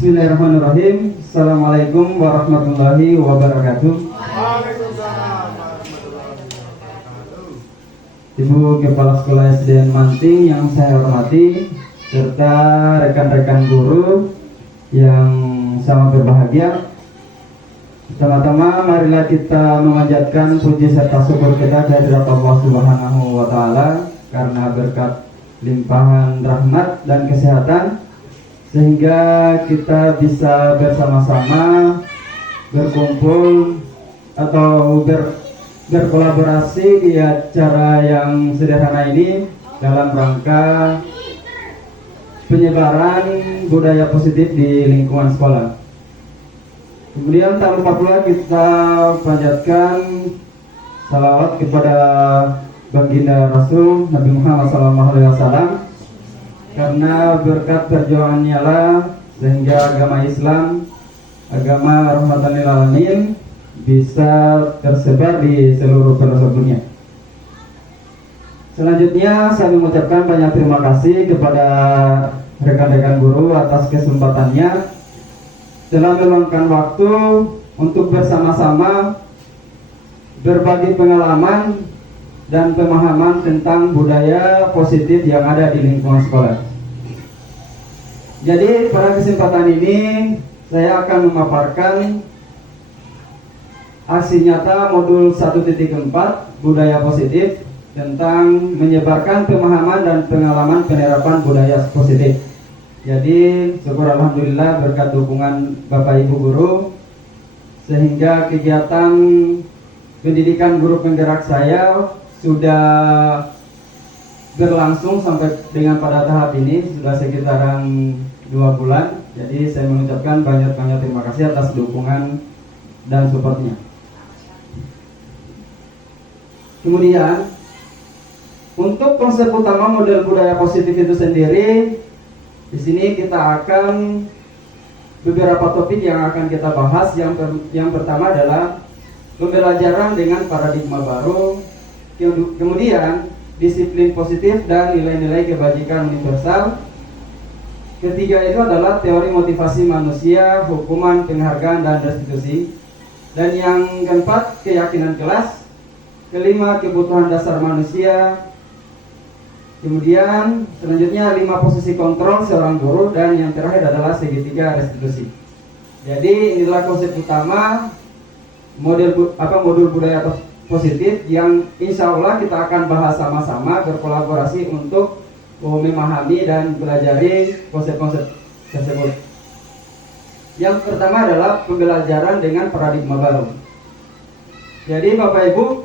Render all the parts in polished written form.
Bismillahirrahmanirrahim. Assalamualaikum warahmatullahi wabarakatuh. Ibu Kepala Sekolah SDN Manting yang saya hormati, serta rekan-rekan guru yang sangat berbahagia. Pertama-tama marilah kita memanjatkan puji serta syukur kita kehadirat Allah Subhanahu wa Ta'ala karena berkat limpahan rahmat dan kesehatan, sehingga kita bisa bersama-sama berkumpul atau berkolaborasi di acara yang sederhana ini dalam rangka penyebaran budaya positif di lingkungan sekolah. Kemudian tak lupa pula kita panjatkan salawat kepada baginda Rasul Nabi Muhammad SAW, karena berkat perjuangannya lah sehingga agama Islam, agama rahmatan lil alamin, bisa tersebar di seluruh pelosok dunia. Selanjutnya saya mengucapkan banyak terima kasih kepada rekan-rekan guru atas kesempatannya telah meluangkan waktu untuk bersama-sama berbagi pengalaman dan pemahaman tentang budaya positif yang ada di lingkungan sekolah. Jadi pada kesempatan ini saya akan memaparkan aksi nyata modul 1.4 budaya positif tentang menyebarkan pemahaman dan pengalaman penerapan budaya positif. Jadi syukur alhamdulillah berkat dukungan Bapak Ibu guru, sehingga kegiatan pendidikan guru penggerak saya sudah berlangsung sampai dengan pada tahap ini sudah sekitaran 2 bulan. Jadi saya mengucapkan banyak-banyak terima kasih atas dukungan dan supportnya. Kemudian untuk konsep utama model budaya positif itu sendiri, di sini kita akan beberapa topik yang akan kita bahas. Yang pertama adalah pembelajaran dengan paradigma baru, kemudian disiplin positif dan nilai-nilai kebajikan universal. Ketiga itu adalah teori motivasi manusia, hukuman, penghargaan, dan restitusi. Dan yang keempat, keyakinan kelas. Kelima, kebutuhan dasar manusia. Kemudian selanjutnya 5 posisi kontrol seorang guru, dan yang terakhir adalah segitiga restitusi. Jadi inilah konsep utama modul budaya positif yang insya Allah kita akan bahas sama-sama berkolaborasi untuk memahami dan pelajari konsep-konsep tersebut. Yang pertama adalah pembelajaran dengan paradigma baru. Jadi Bapak Ibu,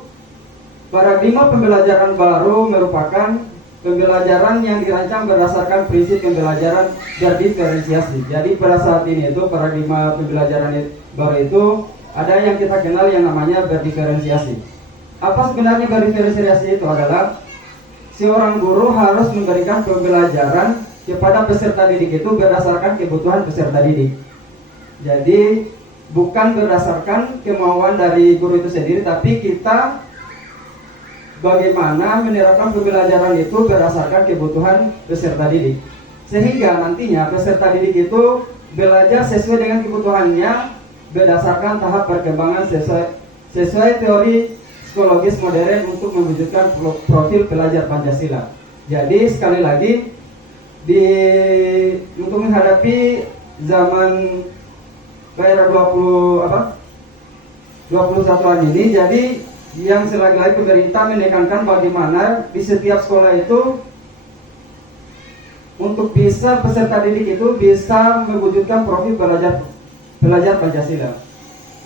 paradigma pembelajaran baru merupakan pembelajaran yang dirancang berdasarkan prinsip pembelajaran berdiferensiasi. Jadi pada saat ini itu paradigma pembelajaran baru itu ada yang kita kenal yang namanya berdiferensiasi. Apa sebenarnya berdiferensiasi itu adalah seorang guru harus memberikan pembelajaran kepada peserta didik itu berdasarkan kebutuhan peserta didik. Jadi bukan berdasarkan kemauan dari guru itu sendiri, tapi kita bagaimana menerapkan pembelajaran itu berdasarkan kebutuhan peserta didik, sehingga nantinya peserta didik itu belajar sesuai dengan kebutuhannya berdasarkan tahap perkembangan sesuai teori psikologis modern untuk mewujudkan profil pelajar Pancasila. Jadi sekali lagi untuk menghadapi zaman era 21-an ini, jadi yang selagi-lagi pemerintah menekankan bagaimana di setiap sekolah itu untuk bisa peserta didik itu bisa mewujudkan profil pelajar Pancasila.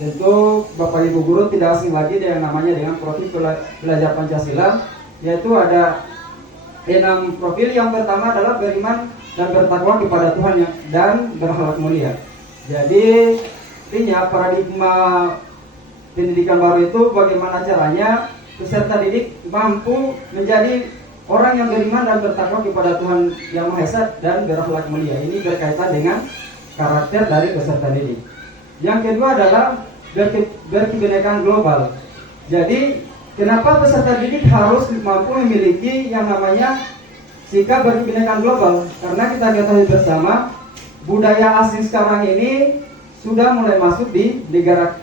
Tentu Bapak Ibu guru tidak asing lagi dengan namanya dengan profil pelajar Pancasila, yaitu ada 6 profil. Yang pertama adalah beriman dan bertakwa kepada Tuhan dan berakhlak mulia. Jadi artinya paradigma pendidikan baru itu bagaimana caranya peserta didik mampu menjadi orang yang beriman dan bertakwa kepada Tuhan Yang Maha Esa dan berakhlak mulia. Ini berkaitan dengan karakter dari peserta didik. Yang kedua adalah berkebinekaan global. Jadi kenapa peserta didik harus mampu memiliki yang namanya sikap berkebinekaan global? Karena kita ketahui bersama budaya asing sekarang ini sudah mulai masuk di negara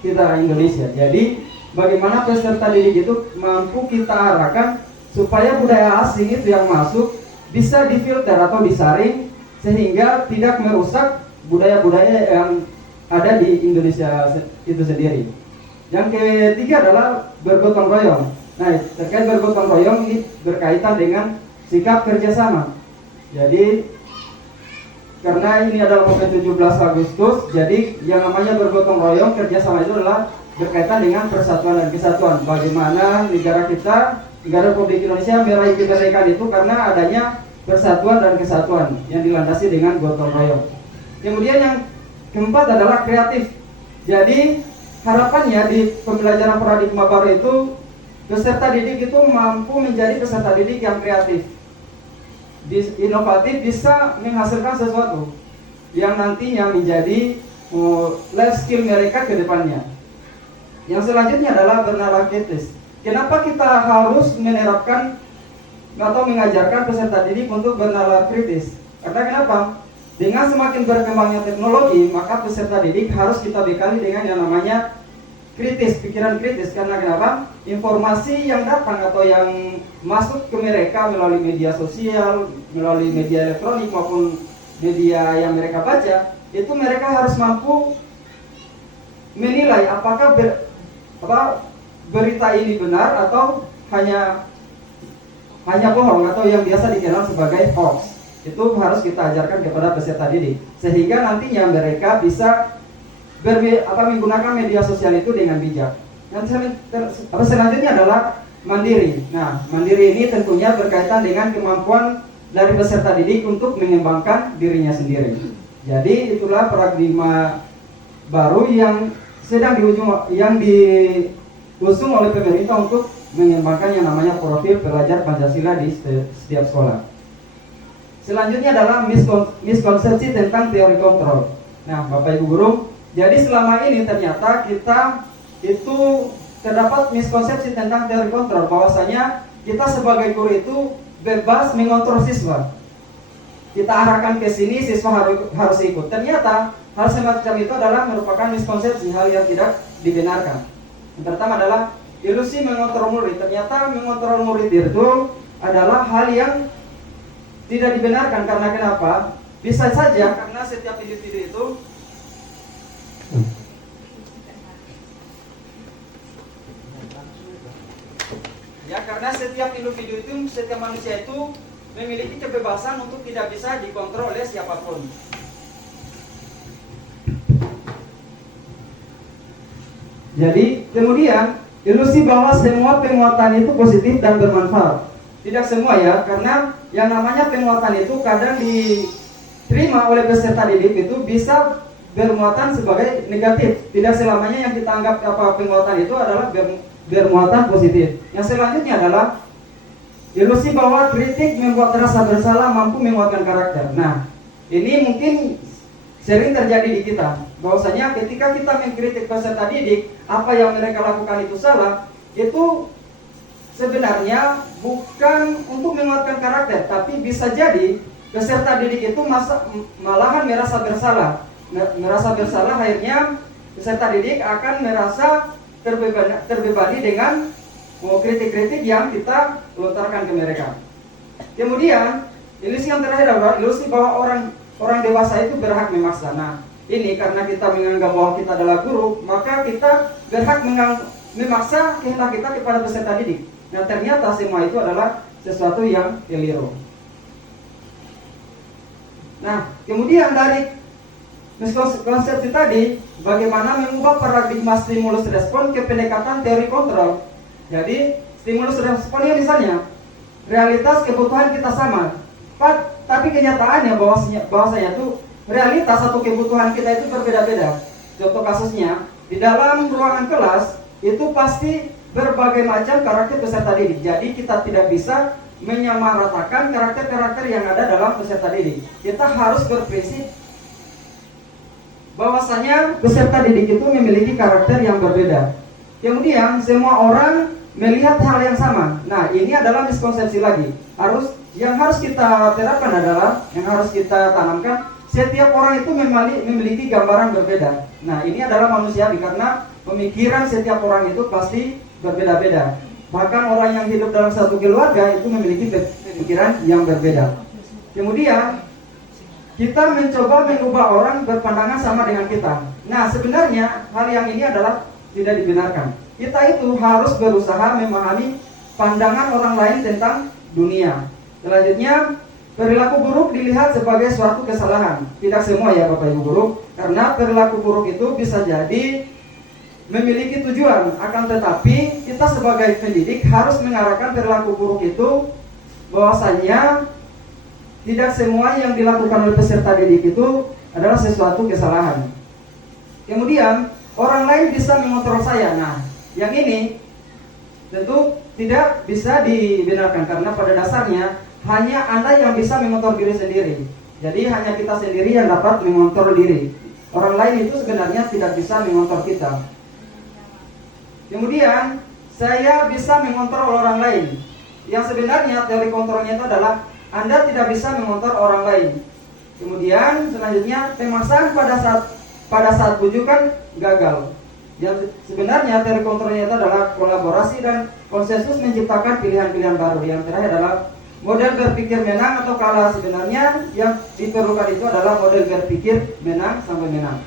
kita Indonesia. Jadi bagaimana peserta didik itu mampu kita arahkan supaya budaya asing itu yang masuk bisa difilter atau disaring sehingga tidak merusak budaya-budaya yang ada di Indonesia itu sendiri. Yang ketiga adalah bergotong royong. Nah, terkait bergotong royong ini berkaitan dengan sikap kerjasama. Jadi karena ini adalah momen 17 Agustus, jadi yang namanya bergotong royong kerjasama itu adalah berkaitan dengan persatuan dan kesatuan. Bagaimana negara kita, negara Republik Indonesia meraih kemerdekaan itu karena adanya persatuan dan kesatuan yang dilandasi dengan gotong royong. Kemudian yang keempat adalah kreatif. Jadi harapannya di pembelajaran paradigma baru itu peserta didik itu mampu menjadi peserta didik yang kreatif, inovatif, bisa menghasilkan sesuatu yang nantinya menjadi life skill mereka ke depannya. Yang selanjutnya adalah bernalar kritis. Kenapa kita harus menerapkan atau mengajarkan peserta didik untuk bernalar kritis? Karena kenapa? Dengan semakin berkembangnya teknologi, maka peserta didik harus kita bekali dengan yang namanya kritis, pikiran kritis. Karena kenapa? Informasi yang datang atau yang masuk ke mereka melalui media sosial, melalui media elektronik maupun media yang mereka baca, itu mereka harus mampu menilai apakah berita ini benar atau hanya bohong atau yang biasa dikenal sebagai hoax. Itu harus kita ajarkan kepada peserta didik sehingga nantinya mereka bisa menggunakan media sosial itu dengan bijak. Dan selanjutnya adalah mandiri. Nah, mandiri ini tentunya berkaitan dengan kemampuan dari peserta didik untuk mengembangkan dirinya sendiri. Jadi itulah paradigma baru yang sedang diusung oleh pemerintah untuk mengembangkan yang namanya profil pelajar Pancasila di setiap sekolah. Selanjutnya adalah miskonsepsi tentang teori kontrol. Nah, Bapak Ibu Guru, jadi selama ini ternyata kita itu terdapat miskonsepsi tentang teori kontrol, bahwasanya kita sebagai guru itu bebas mengontrol siswa. Kita arahkan ke sini, siswa harus ikut. Ternyata hal semacam itu adalah merupakan miskonsepsi, hal yang tidak dibenarkan. Yang pertama adalah ilusi mengontrol murid. Ternyata mengontrol murid itu adalah hal yang tidak dibenarkan. Karena kenapa? Bisa saja karena setiap individu itu karena setiap individu itu, setiap manusia itu memiliki kebebasan untuk tidak bisa dikontrol oleh siapapun. Jadi kemudian ilusi bahwa semua penguatan itu positif dan bermanfaat. Tidak semua ya, karena yang namanya penguatan itu kadang diterima oleh peserta didik itu bisa bermuatan sebagai negatif. Tidak selamanya yang kita anggap penguatan itu adalah bermuatan positif. Yang selanjutnya adalah ilusi bahwa kritik membuat rasa bersalah mampu menguatkan karakter. Nah, ini mungkin sering terjadi di kita, bahwasanya ketika kita mengkritik peserta didik, apa yang mereka lakukan itu salah, itu sebenarnya bukan untuk menguatkan karakter, tapi bisa jadi peserta didik itu malahan merasa bersalah. Akhirnya peserta didik akan merasa terbebani dengan kritik-kritik yang kita lontarkan ke mereka. Kemudian ilusi yang terakhir adalah ilusi bahwa orang dewasa itu berhak memaksa. Nah, ini karena kita menganggap bahwa kita adalah guru, maka kita berhak memaksa kehendak kita kepada peserta didik. Nah, ternyata semua itu adalah sesuatu yang keliru. Nah, kemudian dari miskonsepsi tadi, bagaimana mengubah paradigma stimulus respon ke pendekatan teori kontrol. Jadi, stimulus responnya misalnya, realitas kebutuhan kita sama, tapi kenyataannya bahwasanya itu realitas atau kebutuhan kita itu berbeda-beda. Contoh kasusnya, di dalam ruangan kelas itu pasti berbagai macam karakter peserta didik. Jadi kita tidak bisa menyamaratakan karakter-karakter yang ada dalam peserta didik. Kita harus berprinsip bahwasanya peserta didik itu memiliki karakter yang berbeda. Kemudian semua orang melihat hal yang sama. Nah, ini adalah miskonsepsi lagi. Yang harus kita terapkan adalah, yang harus kita tanamkan, setiap orang itu memiliki gambaran berbeda. Nah, ini adalah manusiawi karena pemikiran setiap orang itu pasti berbeda-beda. Bahkan orang yang hidup dalam satu keluarga itu memiliki pemikiran yang berbeda. Kemudian kita mencoba mengubah orang berpandangan sama dengan kita. Nah, sebenarnya hal yang ini adalah tidak dibenarkan. Kita itu harus berusaha memahami pandangan orang lain tentang dunia. Selanjutnya, perilaku buruk dilihat sebagai suatu kesalahan. Tidak semua ya Bapak Ibu Guru, karena perilaku buruk itu bisa jadi memiliki tujuan. Akan tetapi kita sebagai pendidik harus mengarahkan perilaku buruk itu bahwasanya tidak semua yang dilakukan oleh peserta didik itu adalah sesuatu kesalahan. Kemudian orang lain bisa mengontrol saya. Nah, yang ini tentu tidak bisa dibenarkan karena pada dasarnya hanya Anda yang bisa mengontrol diri sendiri. Jadi hanya kita sendiri yang dapat mengontrol diri. Orang lain itu sebenarnya tidak bisa mengontrol kita. Kemudian saya bisa mengontrol orang lain. Yang sebenarnya teori kontrolnya itu adalah Anda tidak bisa mengontrol orang lain. Kemudian selanjutnya pemaksaan pada saat bujukan gagal. Yang sebenarnya teori kontrolnya itu adalah kolaborasi dan konsensus menciptakan pilihan-pilihan baru. Yang terakhir adalah model berpikir menang atau kalah. Sebenarnya yang diperlukan itu adalah model berpikir menang sampai menang.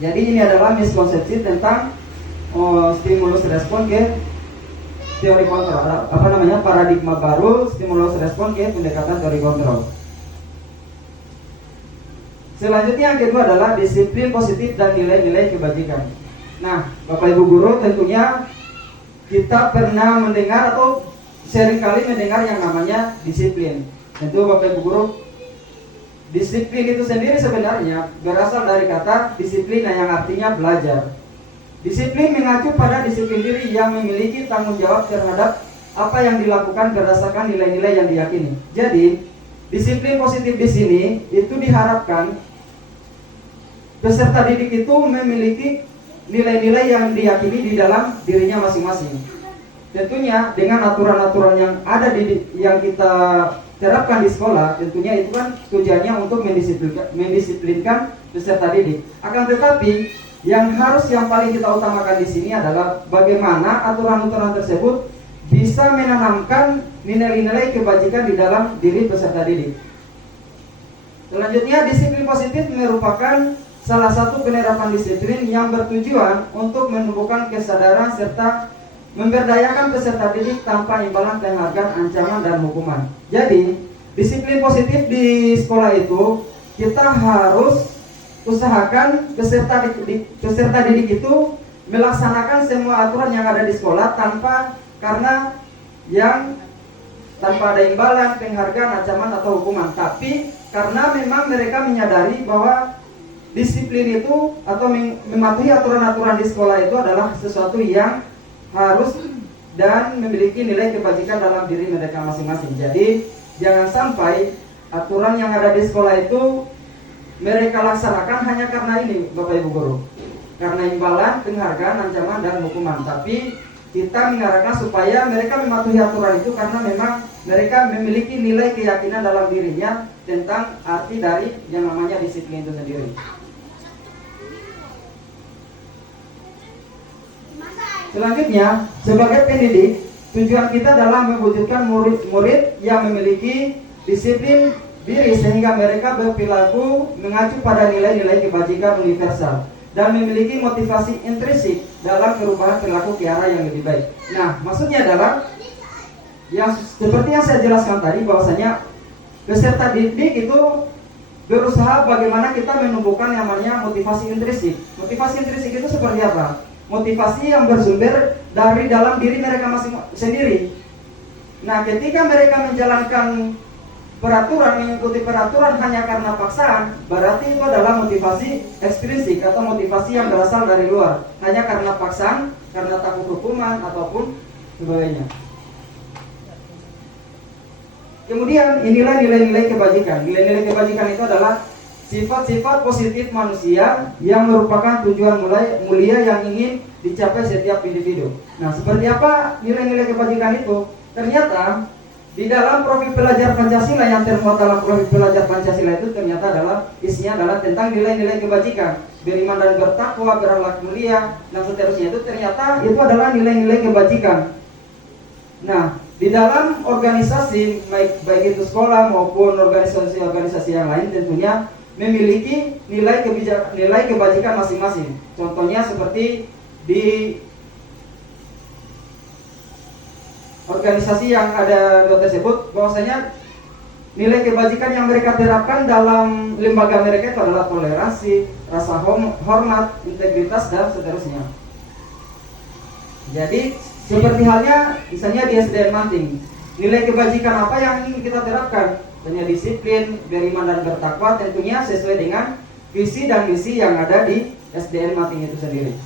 Jadi ini adalah miskonsepsi tentang stimulus respon ke teori kontrol. Paradigma baru stimulus respon ke pendekatan teori kontrol. Selanjutnya yang kedua adalah disiplin positif dan nilai-nilai kebajikan. Nah, Bapak Ibu Guru, tentunya kita pernah mendengar atau seringkali mendengar yang namanya disiplin. Tentu Bapak Ibu Guru, disiplin itu sendiri sebenarnya berasal dari kata disiplin yang artinya belajar. Disiplin mengacu pada disiplin diri yang memiliki tanggung jawab terhadap apa yang dilakukan berdasarkan nilai-nilai yang diyakini. Jadi, disiplin positif di sini itu diharapkan peserta didik itu memiliki nilai-nilai yang diyakini di dalam dirinya masing-masing. Tentunya dengan aturan-aturan yang ada yang kita terapkan di sekolah, tentunya itu kan tujuannya untuk mendisiplinkan peserta didik. Akan tetapi yang paling kita utamakan di sini adalah bagaimana aturan-aturan tersebut bisa menanamkan nilai-nilai kebajikan di dalam diri peserta didik. Selanjutnya, disiplin positif merupakan salah satu penerapan disiplin yang bertujuan untuk menumbuhkan kesadaran serta memberdayakan peserta didik tanpa imbalan penghargaan, ancaman, dan hukuman. Jadi, disiplin positif di sekolah itu kita harus usahakan peserta didik itu melaksanakan semua aturan yang ada di sekolah tanpa ada imbalan, penghargaan, ancaman, atau hukuman. Tapi karena memang mereka menyadari bahwa disiplin itu atau mematuhi aturan-aturan di sekolah itu adalah sesuatu yang harus dan memiliki nilai kebajikan dalam diri mereka masing-masing. Jadi jangan sampai aturan yang ada di sekolah itu mereka laksanakan hanya karena ini, Bapak Ibu Guru, karena imbalan, penghargaan, ancaman, dan hukuman. Tapi kita mengarahkan supaya mereka mematuhi aturan itu karena memang mereka memiliki nilai keyakinan dalam dirinya tentang arti dari yang namanya disiplin itu sendiri. Selanjutnya, sebagai pendidik, tujuan kita adalah mewujudkan murid-murid yang memiliki disiplin diri sehingga mereka berperilaku mengacu pada nilai-nilai kebajikan universal dan memiliki motivasi intrinsik dalam perubahan perilaku ke arah yang lebih baik. Nah, maksudnya adalah yang seperti yang saya jelaskan tadi, bahwasanya peserta didik itu berusaha bagaimana kita menumbuhkan yang namanya motivasi intrinsik. Motivasi intrinsik itu seperti apa? Motivasi yang bersumber dari dalam diri mereka masing-masing sendiri. Nah, ketika mereka menjalankan peraturan, mengikuti peraturan hanya karena paksaan, berarti itu adalah motivasi ekstrinsik atau motivasi yang berasal dari luar, hanya karena paksaan, karena takut hukuman ataupun sebagainya. Kemudian inilah nilai-nilai kebajikan. Nilai-nilai kebajikan itu adalah sifat-sifat positif manusia yang merupakan tujuan mulia yang ingin dicapai setiap individu. Nah, seperti apa nilai-nilai kebajikan itu? Ternyata Di dalam profil pelajar Pancasila yang termuat dalam profil pelajar Pancasila itu ternyata isinya adalah tentang nilai-nilai kebajikan, beriman dan bertakwa, berakhlak mulia, dan seterusnya. Itu ternyata itu adalah nilai-nilai kebajikan. Nah, di dalam organisasi baik itu sekolah maupun organisasi-organisasi yang lain tentunya memiliki nilai kebajikan masing-masing. Contohnya seperti di organisasi yang ada tersebut, bahwasanya nilai kebajikan yang mereka terapkan dalam lembaga mereka itu adalah toleransi, rasa hormat, integritas, dan seterusnya. Jadi seperti halnya misalnya di SDN Manting, nilai kebajikan apa yang ingin kita terapkan? Tentunya disiplin, beriman dan bertakwa, tentunya sesuai dengan visi dan misi yang ada di SDN Manting itu sendiri.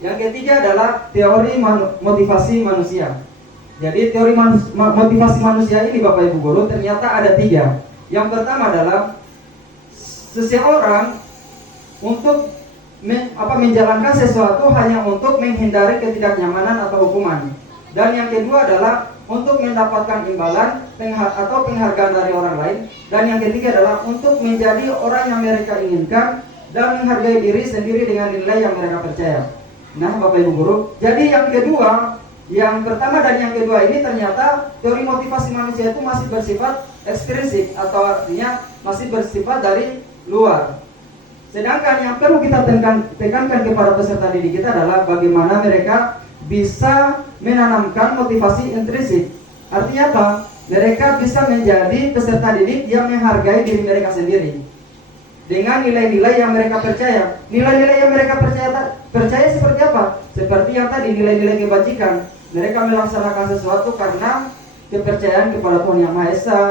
Yang ketiga adalah teori motivasi manusia. Jadi teori motivasi manusia ini Bapak Ibu Guru ternyata ada 3. Yang pertama adalah seseorang untuk menjalankan sesuatu hanya untuk menghindari ketidaknyamanan atau hukuman. Dan yang kedua adalah untuk mendapatkan imbalan atau penghargaan dari orang lain. Dan yang ketiga adalah untuk menjadi orang yang mereka inginkan dan menghargai diri sendiri dengan nilai yang mereka percaya. Nah Bapak Ibu Guru, jadi yang pertama dan yang kedua ini ternyata teori motivasi manusia itu masih bersifat ekstrinsik, atau artinya masih bersifat dari luar. Sedangkan yang perlu kita tekankan kepada peserta didik kita adalah bagaimana mereka bisa menanamkan motivasi intrinsik. Artinya apa? Mereka bisa menjadi peserta didik yang menghargai diri mereka sendiri dengan nilai-nilai yang mereka percaya. Nilai-nilai yang mereka percaya seperti apa? Seperti yang tadi, nilai-nilai kebajikan. Mereka melaksanakan sesuatu karena kepercayaan kepada Tuhan Yang Maha Esa,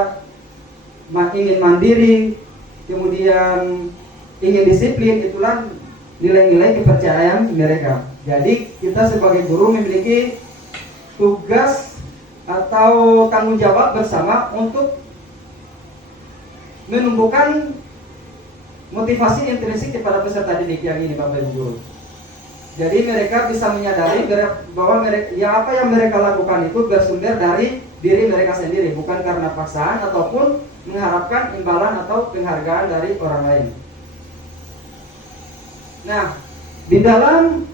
ingin mandiri, kemudian ingin disiplin. Itulah nilai-nilai kepercayaan mereka. Jadi kita sebagai guru memiliki tugas atau tanggung jawab bersama untuk menumbuhkan motivasi intrinsik kepada peserta didik yang ini Bapak Ibu Guru. Jadi mereka bisa menyadari bahwa apa yang mereka lakukan itu bersumber dari diri mereka sendiri, bukan karena paksaan ataupun mengharapkan imbalan atau penghargaan dari orang lain. Nah, di dalam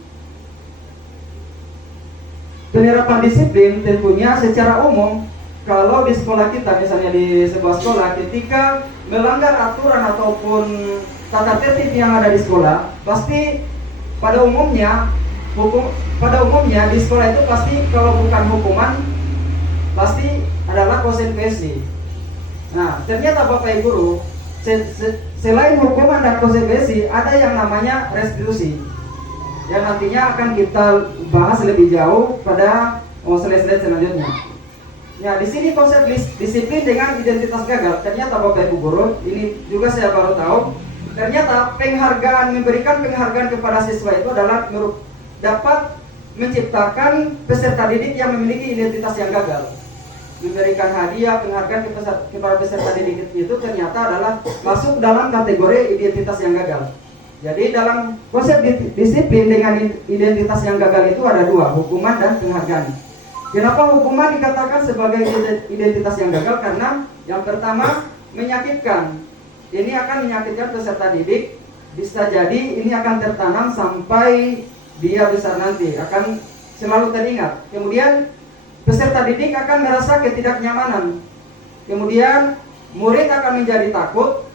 penerapan disiplin tentunya secara umum, kalau di sekolah kita, misalnya di sebuah sekolah, ketika melanggar aturan ataupun tata tertib yang ada di sekolah, pasti pada umumnya di sekolah itu pasti kalau bukan hukuman, pasti adalah konsekuensi. Nah, ternyata Bapak Ibu Guru, selain hukuman dan konsekuensi, ada yang namanya restitusi, yang nantinya akan kita bahas lebih jauh pada slide-slide selanjutnya. Nah, di sini konsep disiplin dengan identitas gagal. Ternyata Bapak Ibu Guru, ini juga saya baru tahu. Ternyata memberikan penghargaan kepada siswa itu adalah dapat menciptakan peserta didik yang memiliki identitas yang gagal. Memberikan hadiah, penghargaan kepada peserta didik itu ternyata adalah masuk dalam kategori identitas yang gagal. Jadi dalam konsep disiplin dengan identitas yang gagal itu ada 2, hukuman dan penghargaan. Kenapa hukuman dikatakan sebagai identitas yang gagal? Karena yang pertama menyakitkan. Ini akan menyakitkan peserta didik. Bisa jadi ini akan tertanam sampai dia besar nanti, akan selalu teringat. Kemudian peserta didik akan merasa ketidaknyamanan. Kemudian murid akan menjadi takut.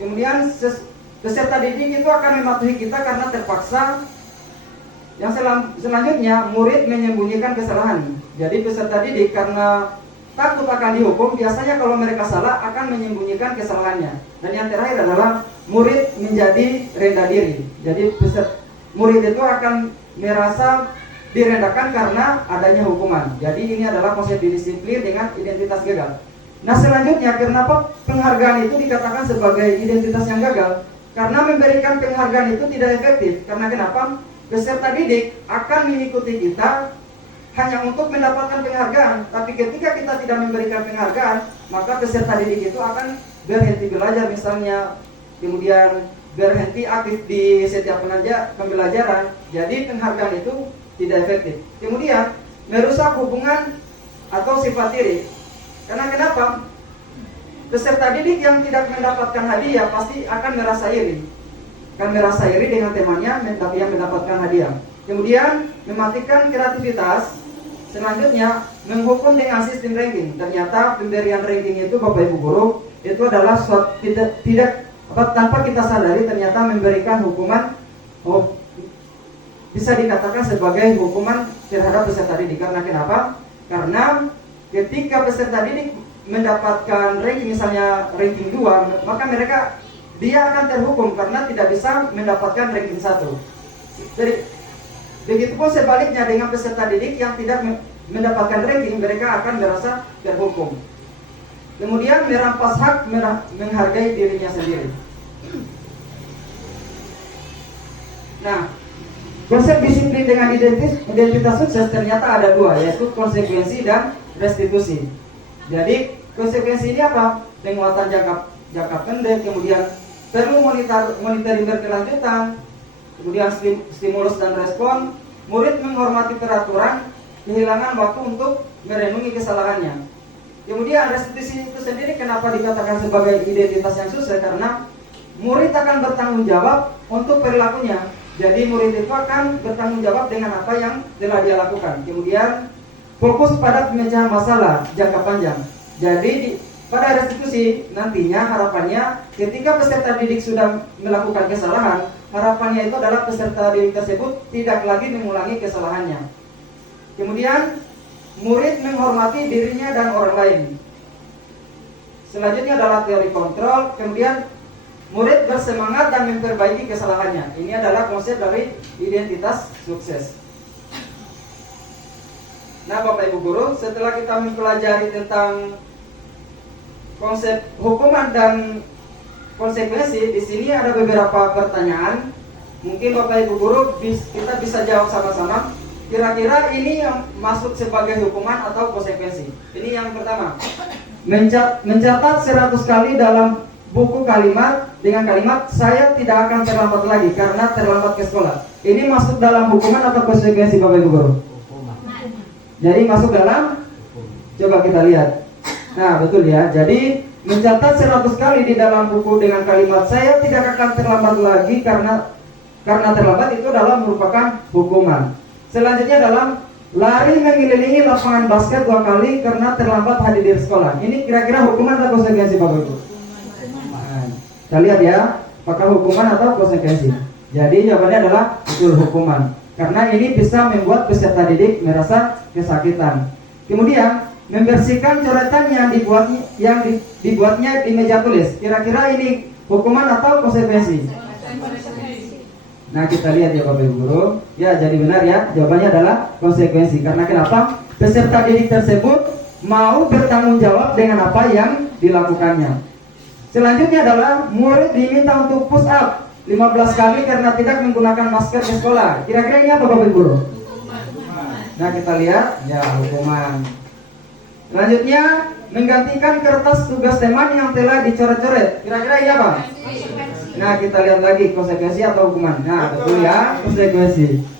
Kemudian peserta didik itu akan mematuhi kita karena terpaksa. Yang selanjutnya, murid menyembunyikan kesalahan. Jadi peserta didik karena takut akan dihukum, biasanya kalau mereka salah akan menyembunyikan kesalahannya. Dan yang terakhir adalah murid menjadi rendah diri. Jadi murid itu akan merasa direndahkan karena adanya hukuman. Jadi ini adalah konsep disiplin dengan identitas gagal. Nah selanjutnya, kenapa penghargaan itu dikatakan sebagai identitas yang gagal? Karena memberikan penghargaan itu tidak efektif. Karena kenapa? Peserta didik akan mengikuti kita hanya untuk mendapatkan penghargaan. Tapi ketika kita tidak memberikan penghargaan, maka peserta didik itu akan berhenti belajar misalnya, kemudian berhenti aktif di setiap pembelajaran. Jadi penghargaan itu tidak efektif. Kemudian merusak hubungan atau sifat diri. Karena kenapa? Peserta didik yang tidak mendapatkan hadiah pasti akan merasa iri. Akan merasa iri dengan temannya yang mendapatkan hadiah. Kemudian mematikan kreativitas. Selanjutnya menghukum dengan sistem ranking. Ternyata pemberian ranking itu Bapak Ibu guru itu adalah suatu tanpa kita sadari ternyata memberikan hukuman bisa dikatakan sebagai hukuman terhadap peserta didik. Karena kenapa? Karena ketika peserta didik mendapatkan ranking misalnya ranking 2, maka dia akan terhukum karena tidak bisa mendapatkan ranking 1. Jadi begitupun sebaliknya dengan peserta didik yang tidak mendapatkan ranking, mereka akan merasa terhukum. Kemudian merampas hak menghargai dirinya sendiri. Nah, konsep disiplin dengan identitas sukses ternyata ada dua, yaitu konsekuensi dan restitusi. Jadi konsekuensi ini apa? Penguatan jangka pendek, kemudian perlu monitoring berkelanjutan, kemudian stimulus dan respon, murid menghormati peraturan, kehilangan waktu untuk merenungi kesalahannya. Kemudian restitusi itu sendiri kenapa dikatakan sebagai identitas yang sukses? Karena murid akan bertanggung jawab untuk perilakunya. Jadi murid itu akan bertanggung jawab dengan apa yang telah dia lakukan. Kemudian fokus pada pemecahan masalah jangka panjang. Jadi pada restitusi nantinya harapannya ketika peserta didik sudah melakukan kesalahan, harapannya itu adalah peserta didik tersebut tidak lagi mengulangi kesalahannya. Kemudian murid menghormati dirinya dan orang lain. Selanjutnya adalah teori kontrol. Kemudian murid bersemangat dan memperbaiki kesalahannya. Ini adalah konsep dari identitas sukses. Nah, Bapak Ibu guru, setelah kita mempelajari tentang konsep hukuman dan konsekuensi, di sini ada beberapa pertanyaan. Mungkin Bapak Ibu guru kita bisa jawab sama-sama. Kira-kira ini yang masuk sebagai hukuman atau konsekuensi. Ini yang pertama. Mencatat 100 kali dalam buku kalimat dengan kalimat saya tidak akan terlambat lagi karena terlambat ke sekolah. Ini masuk dalam hukuman atau konsekuensi Bapak Ibu guru? Jadi masuk dalam, coba kita lihat. Nah betul ya. Jadi mencatat 100 kali di dalam buku dengan kalimat saya tidak akan terlambat lagi karena terlambat itu adalah merupakan hukuman. Selanjutnya dalam lari mengelilingi lapangan basket 2 kali karena terlambat hadir di sekolah. Ini kira-kira hukuman atau konsekuensi Bapak Ibu? Nah, kita lihat ya, apakah hukuman atau konsekuensi. Jadi jawabannya adalah betul hukuman. Karena ini bisa membuat peserta didik merasa kesakitan. Kemudian membersihkan coretan yang dibuatnya di meja tulis. Kira-kira ini hukuman atau konsekuensi? Nah kita lihat ya Bapak Ibu guru. Ya jadi benar ya, jawabannya adalah konsekuensi. Karena kenapa? Peserta didik tersebut mau bertanggung jawab dengan apa yang dilakukannya. Selanjutnya adalah murid diminta untuk push up 15 kali karena tidak menggunakan masker di sekolah. Kira-kira ini apa Bapak Ibu guru? Nah kita lihat, ya hukuman. Selanjutnya menggantikan kertas tugas teman yang telah dicoret-coret. Kira-kira ini apa? Nah kita lihat lagi konsekuensi atau hukuman. Nah betul ya, konsekuensi.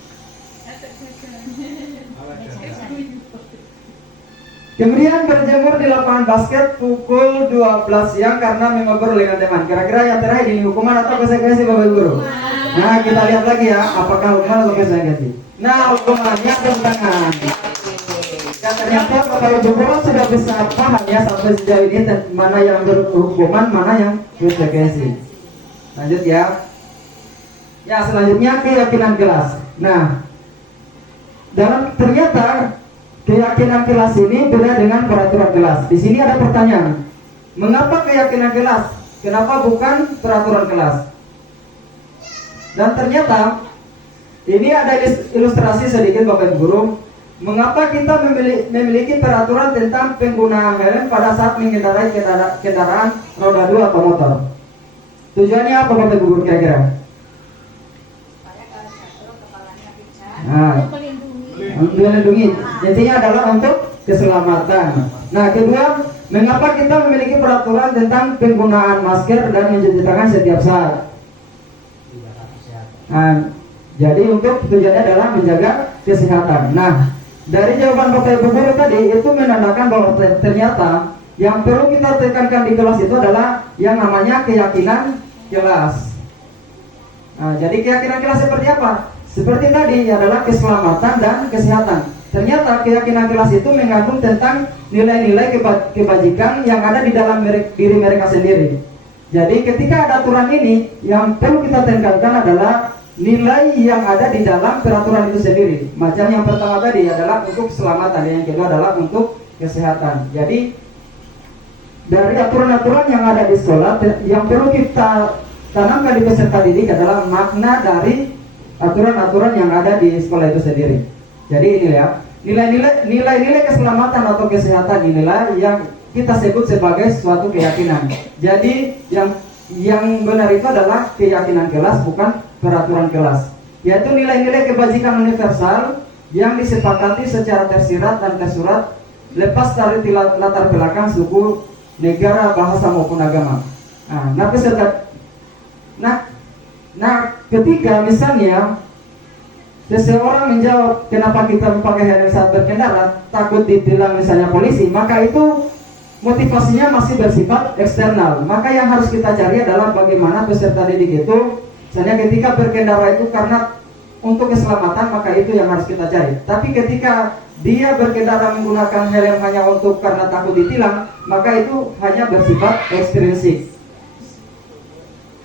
Kemudian berjemur di lapangan basket pukul 12 siang karena mengobrol dengan teman. Kira-kira yang terakhir ini hukuman atau konsekuensi Bapak Ibu guru? Nah kita lihat lagi ya, apakah hukuman atau konsekuensi. Nah hukumannya tepuk tangan. Dan ternyata Bapak Ibu guru sudah bisa paham ya sampai sejauh ini mana yang berhukuman, mana yang konsekuensi. Lanjut ya. Ya selanjutnya keyakinan kelas. Nah ternyata keyakinan kelas ini beda dengan peraturan kelas. Di sini ada pertanyaan. Mengapa keyakinan kelas? Kenapa bukan peraturan kelas? Dan ternyata ini ada ilustrasi sedikit Bapak Ibu guru. Mengapa kita memiliki peraturan tentang penggunaan helm pada saat mengendarai kendaraan roda 2 atau motor? Tujuannya apa Bapak Ibu guru kira-kira? Nah, melindungi. Intinya adalah untuk keselamatan. Nah, kedua, mengapa kita memiliki peraturan tentang penggunaan masker dan mencuci tangan setiap saat? Nah, jadi untuk tujuannya adalah menjaga kesehatan. Nah, Dari jawaban Bapak Ibu guru tadi itu menandakan bahwa ternyata yang perlu kita tekankan di kelas itu adalah yang namanya keyakinan kelas. Nah, jadi keyakinan kelas seperti apa? Seperti tadi adalah keselamatan dan kesehatan. Ternyata keyakinan kelas itu mengandung tentang nilai-nilai kebajikan yang ada di dalam diri mereka sendiri. Jadi ketika ada aturan ini, yang perlu kita tekankan adalah nilai yang ada di dalam peraturan itu sendiri. Macam yang pertama tadi adalah untuk keselamatan, yang kedua adalah untuk kesehatan. Jadi dari aturan-aturan yang ada di sekolah, yang perlu kita tanamkan di peserta didik adalah makna dari aturan-aturan yang ada di sekolah itu sendiri. Jadi ini ya, nilai-nilai keselamatan atau kesehatan inilah yang kita sebut sebagai suatu keyakinan. Jadi yang benar itu adalah keyakinan kelas, bukan peraturan kelas. Yaitu nilai-nilai kebajikan universal yang disepakati secara tersirat dan tersurat, lepas dari latar belakang suku, negara, bahasa maupun agama. Ketika misalnya seseorang menjawab kenapa kita memakai helm saat berkendara, takut ditilang misalnya polisi, maka itu motivasinya masih bersifat eksternal. Maka yang harus kita cari adalah bagaimana peserta didik itu, misalnya ketika berkendara itu karena untuk keselamatan, maka itu yang harus kita cari. Tapi ketika dia berkendara menggunakan helm hanya untuk karena takut ditilang, maka itu hanya bersifat ekstrinsik,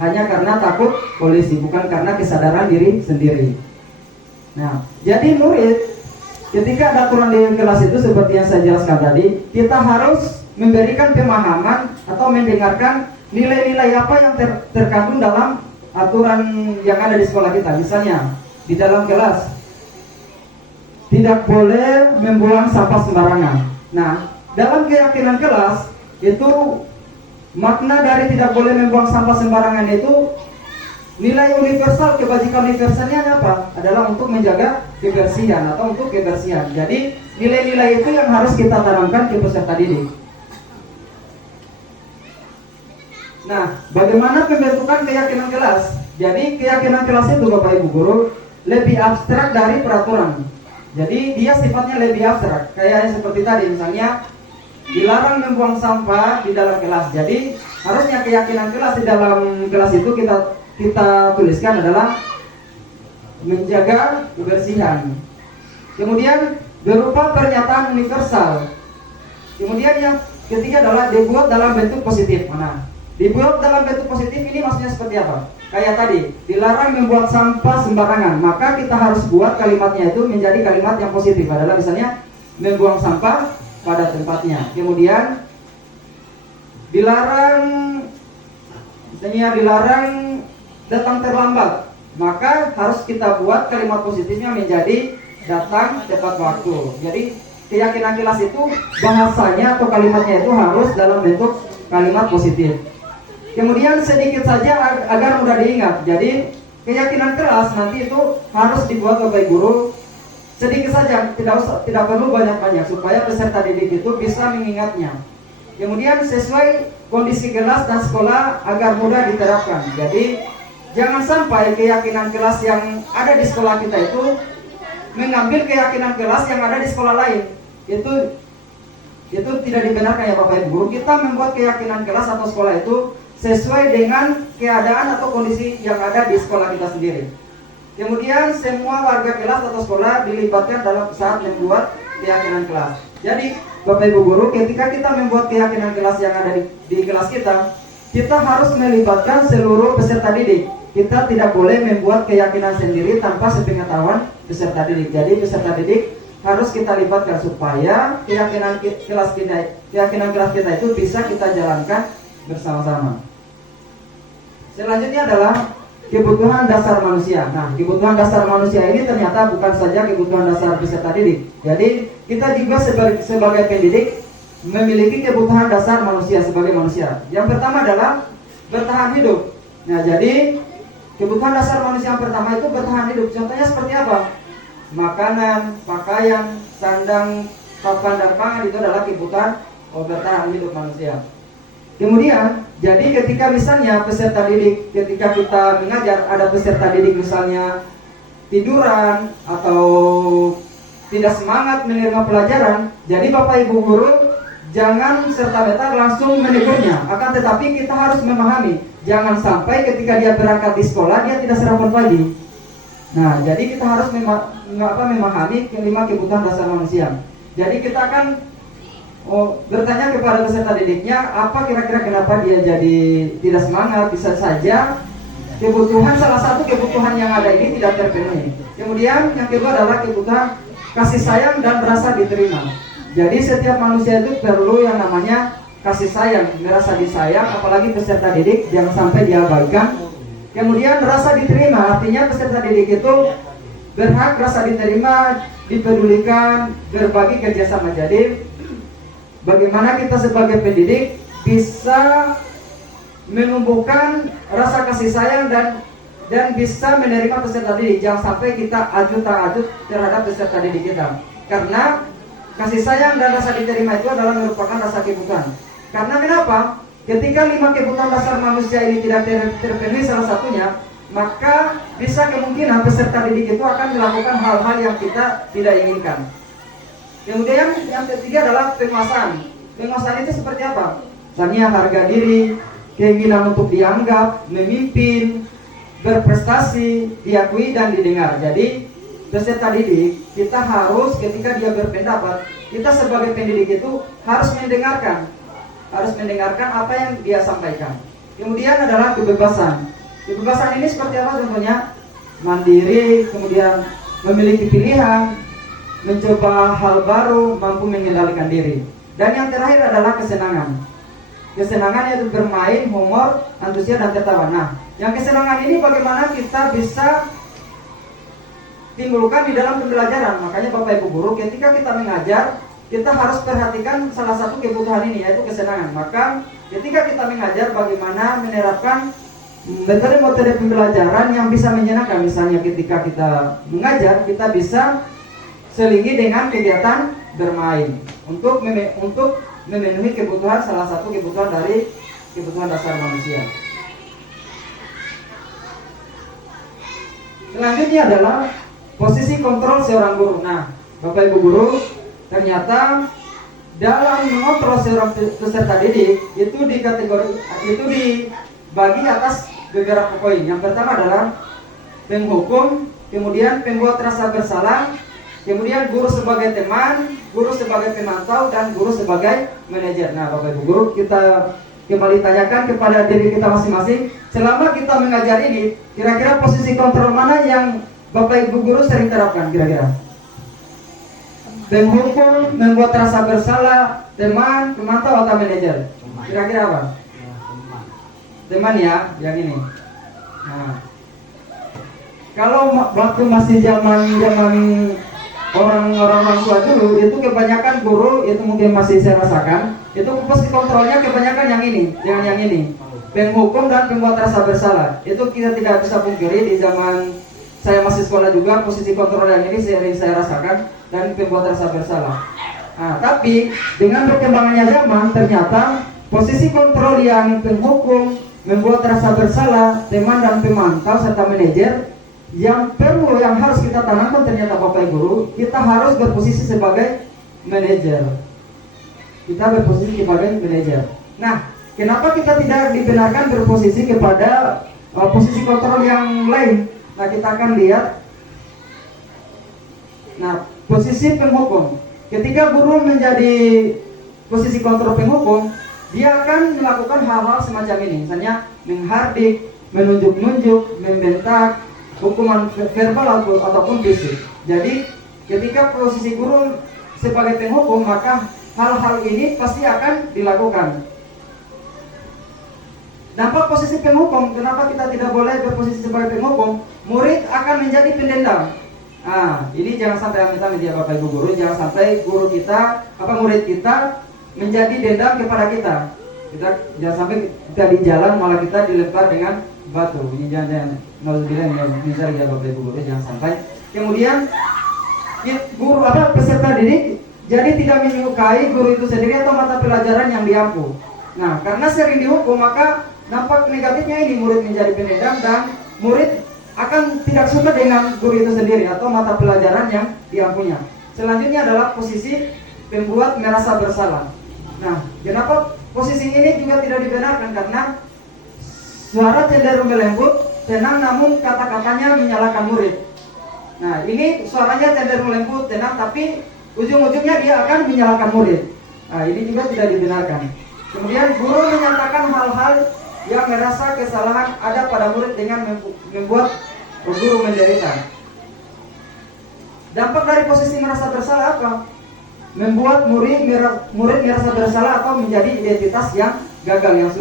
hanya karena takut polisi, bukan karena kesadaran diri sendiri. Nah, jadi murid ketika ada aturan di kelas itu seperti yang saya jelaskan tadi, kita harus memberikan pemahaman atau mendengarkan nilai-nilai apa yang terkandung dalam aturan yang ada di sekolah kita. Misalnya di dalam kelas tidak boleh membuang sampah sembarangan. Nah, dalam keyakinan kelas itu makna dari tidak boleh membuang sampah sembarangan itu nilai universal, kebajikan universalnya apa? Adalah untuk menjaga kebersihan atau untuk kebersihan. Jadi nilai-nilai itu yang harus kita tanamkan ke peserta didik. Nah, bagaimana pembentukan keyakinan kelas? Jadi keyakinan kelas itu Bapak Ibu Guru lebih abstrak dari peraturan. Jadi dia sifatnya lebih abstrak. Kayak seperti tadi misalnya dilarang membuang sampah di dalam kelas. Jadi harusnya keyakinan kelas di dalam kelas itu kita tuliskan adalah menjaga kebersihan. Kemudian berupa pernyataan universal. Kemudian yang ketiga adalah dibuat dalam bentuk positif. Mana? Dibuat dalam bentuk positif ini maksudnya seperti apa? Kayak tadi, dilarang membuang sampah sembarangan. Maka kita harus buat kalimatnya itu menjadi kalimat yang positif. Adalah misalnya membuang sampah pada tempatnya. Kemudian dilarang datang terlambat, maka harus kita buat kalimat positifnya menjadi datang tepat waktu. Jadi keyakinan kelas itu bahasanya atau kalimatnya itu harus dalam bentuk kalimat positif. Kemudian sedikit saja agar mudah diingat. Jadi keyakinan kelas nanti itu harus dibuat oleh guru sedikit saja, tidak perlu banyak-banyak supaya peserta didik itu bisa mengingatnya. Kemudian sesuai kondisi kelas dan sekolah agar mudah diterapkan. Jadi jangan sampai keyakinan kelas yang ada di sekolah kita itu mengambil keyakinan kelas yang ada di sekolah lain. Itu tidak dibenarkan ya Bapak Ibu Guru. Kita membuat keyakinan kelas atau sekolah itu sesuai dengan keadaan atau kondisi yang ada di sekolah kita sendiri. Kemudian semua warga kelas atau sekolah dilibatkan dalam saat membuat keyakinan kelas. Jadi Bapak Ibu Guru, ketika kita membuat keyakinan kelas yang ada di kelas kita harus melibatkan seluruh peserta didik. Kita tidak boleh membuat keyakinan sendiri tanpa sepengetahuan peserta didik. Jadi peserta didik harus kita libatkan supaya keyakinan kelas kita itu bisa kita jalankan bersama-sama. Selanjutnya adalah kebutuhan dasar manusia. Nah, kebutuhan dasar manusia ini ternyata bukan saja kebutuhan dasar peserta didik. Jadi kita juga sebagai pendidik memiliki kebutuhan dasar manusia sebagai manusia. Yang pertama adalah bertahan hidup. Nah, jadi kebutuhan dasar manusia yang pertama itu bertahan hidup. Contohnya seperti apa? Makanan, pakaian, sandang, papan dan pangan itu adalah kebutuhan bertahan hidup manusia. Kemudian, jadi ketika misalnya peserta didik, ketika kita mengajar ada peserta didik misalnya tiduran atau tidak semangat menerima pelajaran, jadi Bapak Ibu guru jangan serta-merta langsung menegurnya, akan tetapi kita harus memahami. Jangan sampai ketika dia berangkat di sekolah dia tidak sarapan pagi. Nah, jadi kita harus memahami kelima kebutuhan dasar manusia. Jadi kita akan bertanya kepada peserta didiknya, apa kira-kira kenapa dia jadi tidak semangat. Bisa saja kebutuhan, salah satu kebutuhan yang ada ini tidak terpenuhi. Kemudian yang kedua adalah kebutuhan kasih sayang dan rasa diterima. Jadi setiap manusia itu perlu yang namanya kasih sayang, merasa disayang, apalagi peserta didik jangan sampai diabaikan. Kemudian rasa diterima, artinya peserta didik itu berhak rasa diterima, dipedulikan, berbagi kerjasama. Jadi bagaimana kita sebagai pendidik bisa menumbuhkan rasa kasih sayang dan bisa menerima peserta didik. Jangan sampai kita ajut tak ajut terhadap peserta didik kita. Karena kasih sayang dan rasa diterima itu adalah merupakan rasa kebutuhan. Karena kenapa? Ketika 5 kebutuhan dasar manusia ini tidak terpenuhi salah satunya, maka bisa kemungkinan peserta didik itu akan melakukan hal-hal yang kita tidak inginkan. Kemudian yang ketiga adalah penguasaan. Penguasaan itu seperti apa? Misalnya harga diri, keinginan untuk dianggap, memimpin, berprestasi, diakui dan didengar. Jadi peserta didik kita harus ketika dia berpendapat, kita sebagai pendidik itu harus mendengarkan apa yang dia sampaikan. Kemudian adalah kebebasan. Kebebasan ini seperti apa contohnya? Mandiri, kemudian memiliki pilihan, mencoba hal baru, mampu mengendalikan diri. Dan yang terakhir adalah kesenangan. Kesenangan yaitu bermain, humor, antusias dan tertawa. Nah, yang kesenangan ini bagaimana kita bisa timbulkan di dalam pembelajaran. Makanya Bapak Ibu guru ketika kita mengajar, kita harus perhatikan salah satu kebutuhan ini yaitu kesenangan. Maka ketika kita mengajar, bagaimana menerapkan metode-metode pembelajaran yang bisa menyenangkan. Misalnya ketika kita mengajar, kita bisa selingi dengan kegiatan bermain untuk memenuhi kebutuhan, salah satu kebutuhan dari kebutuhan dasar manusia. Selanjutnya adalah posisi kontrol seorang guru. Nah, Bapak Ibu guru, ternyata dalam mengontrol seorang peserta didik itu dibagi atas beberapa poin. Yang pertama adalah penghukum, kemudian pembuat rasa bersalah, kemudian guru sebagai teman, guru sebagai pemantau, dan guru sebagai manajer. Nah, Bapak Ibu guru, kita kembali tanyakan kepada diri kita masing-masing. Selama kita mengajar ini, kira-kira posisi kontrol mana yang Bapak Ibu guru sering terapkan kira-kira? Penghukum, membuat rasa bersalah, teman, pemantau, atau manajer? Kira-kira apa? Teman ya, yang ini. Nah, kalau waktu masih zaman orang-orang tua dulu, itu kebanyakan guru itu mungkin masih saya rasakan, itu posisi kontrolnya kebanyakan yang ini, jangan yang ini. Penghukum dan pembuat rasa bersalah. Itu kita tidak bisa pungkiri, di zaman saya masih sekolah juga posisi kontrol yang ini sering saya rasakan, dan pembuat rasa bersalah. Nah, tapi dengan perkembangannya zaman, ternyata posisi kontrol yang penghukum, membuat rasa bersalah, teman dan pemantau serta manajer, yang harus kita tanamkan ternyata Bapak Ibu guru, kita harus berposisi sebagai manajer. Kita berposisi sebagai manajer. Nah, kenapa kita tidak dibenarkan berposisi kepada posisi kontrol yang lain? Nah, kita akan lihat. Nah, posisi penghukum. Ketika guru menjadi posisi kontrol penghukum, dia akan melakukan hal-hal semacam ini. Misalnya menghardik, menunjuk-nunjuk, membentak, hukuman verbal ataupun fisik. Jadi ketika posisi guru sebagai penghukum, maka hal-hal ini pasti akan dilakukan. Dampak posisi penghukum, kenapa kita tidak boleh berposisi sebagai penghukum? Murid akan menjadi pendendam. Nah, ini jangan sampai amit-amit ya Bapak Ibu guru, jangan sampai guru kita, murid kita menjadi dendam kepada kita. Jangan sampai kita di jalan malah kita dilempar dengan batu. Ini jangan misalnya ya Bapak Ibu guru, jangan sampai. Kemudian guru peserta didik jadi tidak menyukai guru itu sendiri atau mata pelajaran yang diampu. Nah, karena sering dihukum, maka dampak negatifnya ini murid menjadi pendendam dan murid akan tidak suka dengan guru itu sendiri atau mata pelajaran yang diampunya. Selanjutnya adalah posisi pembuat merasa bersalah. Nah, kenapa posisi ini juga tidak dibenarkan? Karena suara cenderung melembut, tenang, namun kata-katanya menyalahkan murid. Nah, ini suaranya cenderung lembut, tenang, tapi ujung-ujungnya dia akan menyalahkan murid. Nah, ini juga tidak dibenarkan. Kemudian guru menyatakan hal-hal yang merasa kesalahan ada pada murid dengan membuat guru menderita. Dampak dari posisi merasa bersalah apa? Membuat murid merasa bersalah atau menjadi identitas yang gagal, yang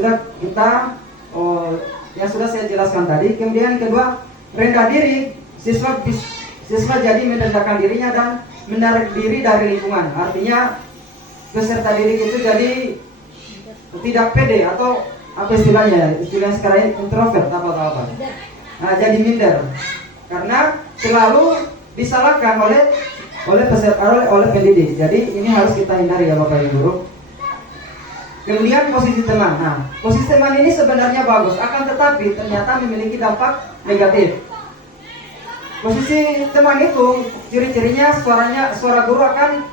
sudah saya jelaskan tadi. Kemudian kedua, rendah diri. Siswa jadi merendahkan dirinya dan menarik diri dari lingkungan. Artinya peserta didik itu jadi tidak pede, atau apa istilahnya? Istilah sekarang ini introvert apa. Nah, jadi minder karena selalu disalahkan oleh peserta, oleh pendidik. Jadi ini harus kita hindari ya Bapak Ibu Guru. Kemudian posisi teman. Nah, posisi teman ini sebenarnya bagus, akan tetapi ternyata memiliki dampak negatif. Posisi teman itu ciri-cirinya suara guru akan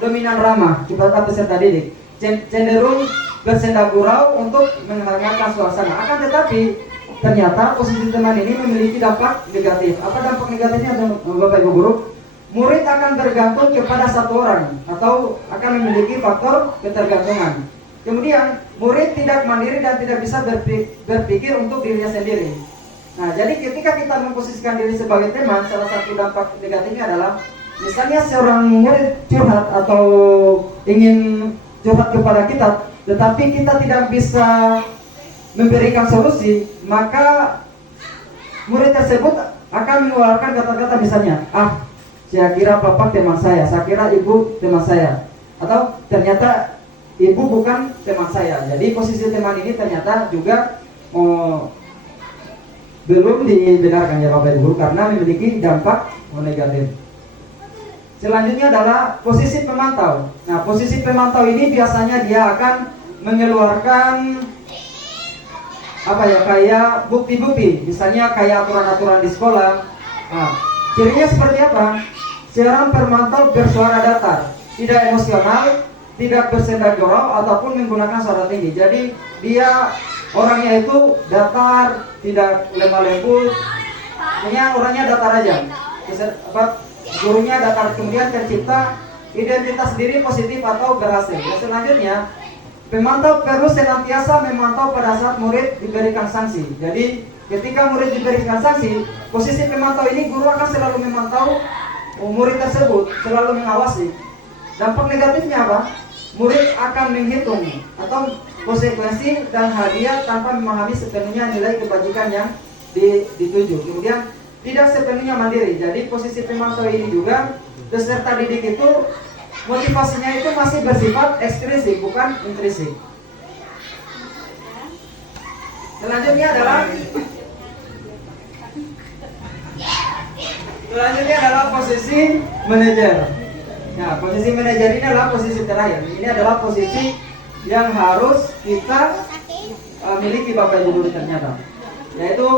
dominan ramah kepada peserta didik, cenderung bersenda gurau untuk menghangatkan suasana. Akan tetapi ternyata posisi teman ini memiliki dampak negatif. Apa dampak negatifnya Bapak Ibu Guru? Murid akan bergantung kepada satu orang atau akan memiliki faktor ketergantungan. Kemudian murid tidak mandiri dan tidak bisa berpikir untuk dirinya sendiri. Nah, jadi ketika kita memposisikan diri sebagai teman, salah satu dampak negatifnya adalah misalnya seorang murid curhat atau ingin curhat kepada kita, tetapi kita tidak bisa memberikan solusi, maka murid tersebut akan mengeluarkan kata-kata misalnya, saya kira bapak teman saya kira ibu teman saya, atau ternyata ibu bukan teman saya. Jadi posisi teman ini ternyata juga belum dibenarkan ya Bapak Ibu, karena memiliki dampak negatif. Selanjutnya adalah posisi pemantau. Nah, posisi pemantau ini biasanya dia akan mengeluarkan kayak bukti-bukti, misalnya kayak aturan-aturan di sekolah. Nah, cirinya seperti apa? Seorang pemantau bersuara datar, tidak emosional, tidak bersenda gurau ataupun menggunakan suara tinggi. Jadi dia orangnya itu datar, tidak lemah lembut, hanya orangnya datar aja. Gurunya datar, kemudian tercipta identitas diri positif atau berhasil. Dan selanjutnya, pemantau perlu senantiasa memantau pada saat murid diberikan sanksi. Jadi ketika murid diberikan sanksi, posisi pemantau ini guru akan selalu memantau murid tersebut, selalu mengawasi. Dampak negatifnya apa? Murid akan menghitung atau konsekuensi dan hadiah tanpa memahami sepenuhnya nilai kebajikan yang dituju. Kemudian tidak sepenuhnya mandiri. Jadi posisi pemantau ini juga peserta didik itu motivasinya itu masih bersifat ekstrinsik, bukan intrinsik. Selanjutnya adalah posisi manajer. Nah, posisi manajer ini adalah posisi terakhir. Ini adalah posisi yang harus kita miliki Bapak Ibu Guru ternyata. Yaitu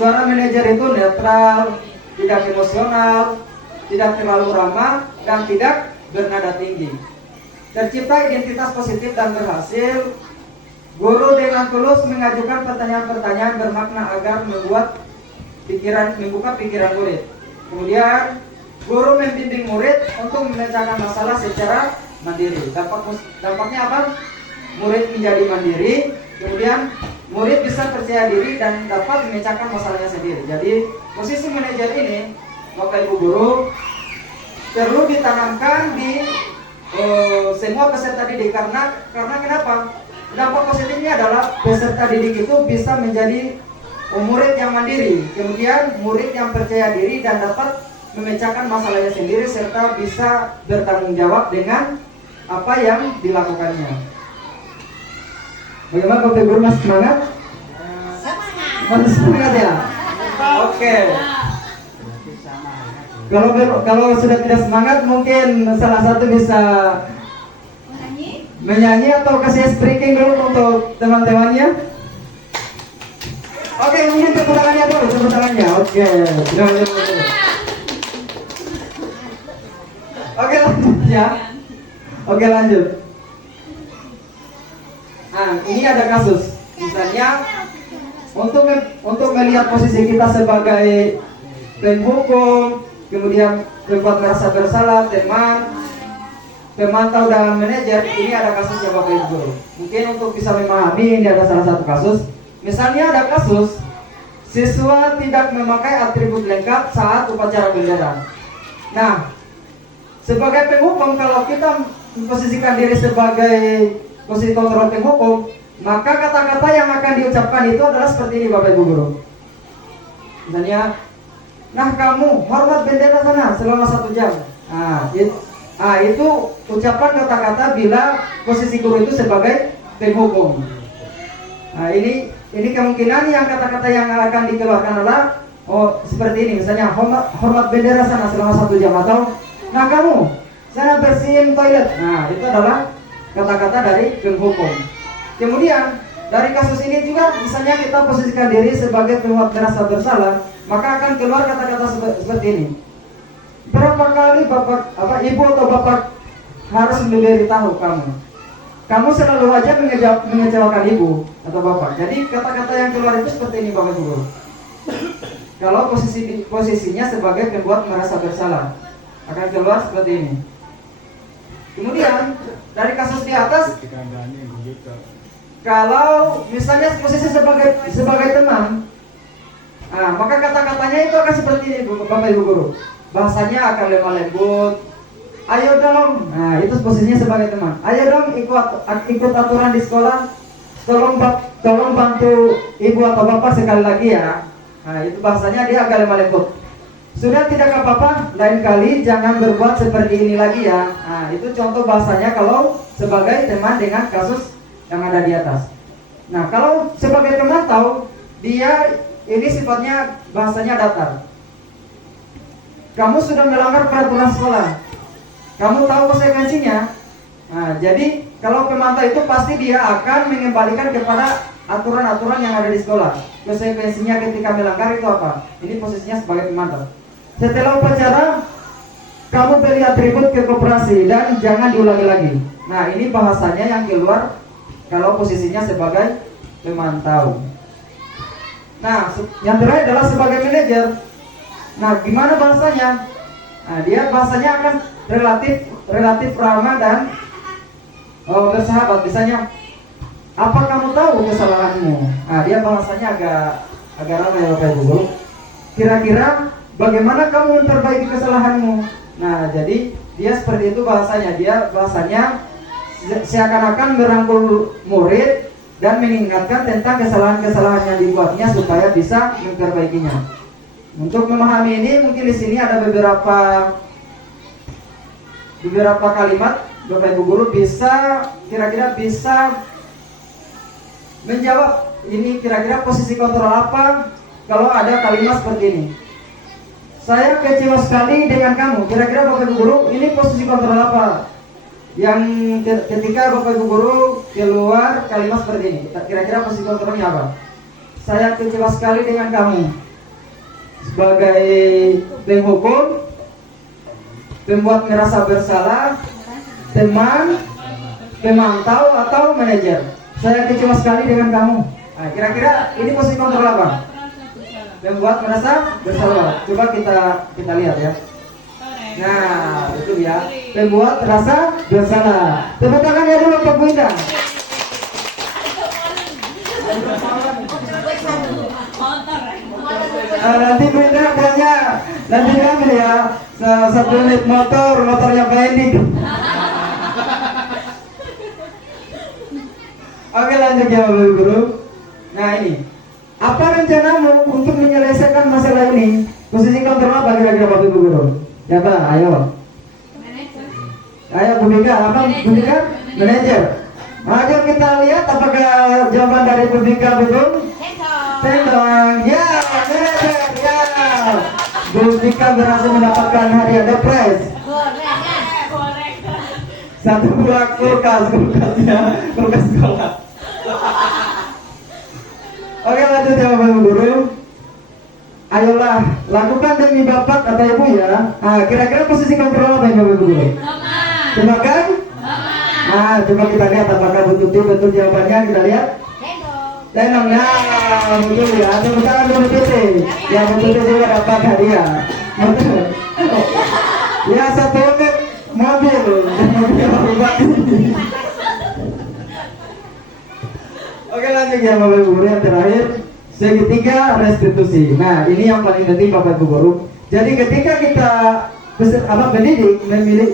suara manajer itu netral, tidak emosional, tidak terlalu ramah, dan tidak bernada tinggi. Tercipta identitas positif dan berhasil. Guru dengan tulus mengajukan pertanyaan-pertanyaan bermakna agar membuka pikiran murid. Kemudian guru membimbing murid untuk memecahkan masalah secara mandiri. Dampaknya apa? Murid menjadi mandiri, kemudian murid bisa percaya diri dan dapat memecahkan masalahnya sendiri. Jadi posisi manajer ini Bapak Ibu Guru perlu ditanamkan di semua peserta didik. Karena kenapa? Dampak positifnya adalah peserta didik itu bisa menjadi murid yang mandiri, kemudian murid yang percaya diri dan dapat memecahkan masalahnya sendiri serta bisa bertanggung jawab dengan apa yang dilakukannya. Bagaimana Bapak Guru, masih semangat? Masih semangat ya? Oke. Kalau sudah tidak semangat, mungkin salah satu bisa menyanyi atau kasih speaking dulu untuk teman-temannya. Oke, mungkin tepuk tangannya dulu, tepuk tangannya. Oke. ya. Oke, lanjut. Nah, ini ada kasus. Misalnya untuk melihat posisi kita sebagai penghukum, kemudian tempat merasa bersalah, teman, pemantau dan manajer, ini ada kasusnya Bapak Ibu. Mungkin untuk bisa memahami, ini ada salah satu kasus. Misalnya ada kasus siswa tidak memakai atribut lengkap saat upacara bendera. Nah, sebagai penghukum, kalau kita memposisikan diri sebagai posisi kontrol penghukum, maka kata-kata yang akan diucapkan itu adalah seperti ini Bapak Ibu Guru. Misalnya, nah kamu hormat bendera sana selama 1 jam. Itu ucapan kata-kata bila posisi guru itu sebagai penghukum. Nah, ini kemungkinan yang kata-kata yang akan dikeluarkan adalah seperti ini, misalnya hormat bendera sana selama 1 jam, atau nah kamu sana bersihin toilet. Nah, itu adalah kata-kata dari penghukum. Kemudian dari kasus ini juga, misalnya kita posisikan diri sebagai pembuat merasa bersalah, maka akan keluar kata-kata seperti ini. Berapa kali ibu atau bapak harus memberitahu kamu? Kamu selalu aja mengecewakan ibu atau bapak. Jadi kata-kata yang keluar itu seperti ini Bapak Ibu. Kalau posisinya sebagai pembuat merasa bersalah, akan keluar seperti ini. Kemudian dari kasus di atas, kalau misalnya posisi sebagai teman, maka kata-katanya itu akan seperti ini Bapak Ibu Guru. Bahasanya akan lemah lembut. Ayo dong, nah itu posisinya sebagai teman. Ayo dong ikut aturan di sekolah. Tolong bantu ibu atau bapak sekali lagi ya. Nah itu bahasanya dia agak lemah lembut. Sudah tidak apa-apa, lain kali jangan berbuat seperti ini lagi ya. Nah itu contoh bahasanya kalau sebagai teman dengan kasus yang ada di atas. Nah kalau sebagai pemantau, dia ini sifatnya bahasanya datar. Kamu sudah melanggar peraturan sekolah, kamu tahu konsekuensinya. Nah, jadi kalau pemantau itu pasti dia akan mengembalikan kepada aturan-aturan yang ada di sekolah. Konsekuensinya ketika melanggar itu apa? Ini posisinya sebagai pemantau. Setelah upacara, kamu beli atribut ke koperasi dan jangan diulangi lagi. Nah, ini bahasanya yang keluar kalau posisinya sebagai pemantau. Nah, yang terakhir adalah sebagai manajer. Nah, gimana bahasanya? Nah, dia bahasanya akan relatif ramah dan bersahabat. Misalnya, apa kamu tahu kesalahanmu? Nah, dia bahasanya agak ramah ya Bapak Ibu. Kira-kira bagaimana kamu memperbaiki kesalahanmu? Nah, jadi dia seperti itu bahasanya. Dia bahasanya seakan-akan merangkul murid dan mengingatkan tentang kesalahan-kesalahan yang dibuatnya supaya bisa memperbaikinya. Untuk memahami ini, mungkin di sini ada beberapa kalimat Bapak Ibu Guru kira-kira bisa menjawab ini kira-kira posisi kontrol apa kalau ada kalimat seperti ini. Saya kecewa sekali dengan kamu. Kira-kira Bapak Ibu Guru, ini posisi kontrol apa? Yang ketika Bapak Ibu Guru keluar kalimat seperti ini, kira-kira posisi kontrolnya apa? Saya kecewa sekali dengan kamu. Sebagai penghukum, pembuat merasa bersalah, teman, pemantau atau manajer. Saya kecewa sekali dengan kamu. Nah, kira-kira ini posisi kontrol apa? Pembuat merasa bersalah. Coba kita lihat ya. Nah, itu ya. Pembuat rasa bersalah. Tepuk tangan ya dulu Pak Bu Indah. Nanti Bu Indah punya nanti kami ya 1 unit motornya Pak Endi. Oke, lanjut ya Bapak Ibu Guru. Nah, ini apa rencanamu untuk menyelesaikan masalah ini? Posisi kontrol apa kira-kira Bapak Ibu Guru? Siapa? Ayo. Ayo Bu Bika, apa Bu Bika? Manajer. Ayo kita lihat apakah jawaban dari Bu Bika betul? Tendang. Ya, manajer. Ya. Bu Bika berhasil mendapatkan hadiah The Prize. Satu buah kulkasnya, kulkas sekolah. Oke, lanjut ya Bapak Ibu Guru. Ayolah, lakukan demi bapak atau ibu ya. Nah, kira-kira posisi kontrol apa ya Bapak Ibu Guru? Tebakan? Nah, coba kita lihat apakah Bu Tuti betul jawabannya. Kita lihat. Lenong. Nah, betul ya. Tepuk tangan Bu Tuti. Ya, Bu Tuti juga dapat hadiah. Betul. Ya, satu unit mobil. Oke, lanjut ya Bapak Ibu Guru, yang terakhir segitiga restitusi. Nah, ini yang paling penting Bapak Ibu Guru. Jadi ketika kita pendidik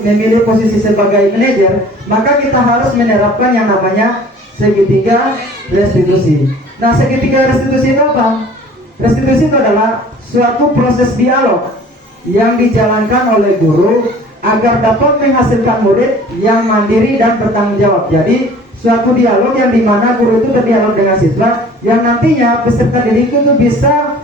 memilih posisi sebagai manajer, maka kita harus menerapkan yang namanya segitiga restitusi. Nah, segitiga restitusi itu apa? Restitusi itu adalah suatu proses dialog yang dijalankan oleh guru agar dapat menghasilkan murid yang mandiri dan bertanggung jawab. Jadi suatu dialog yang dimana guru itu berdialog dengan siswa, yang nantinya peserta didik itu bisa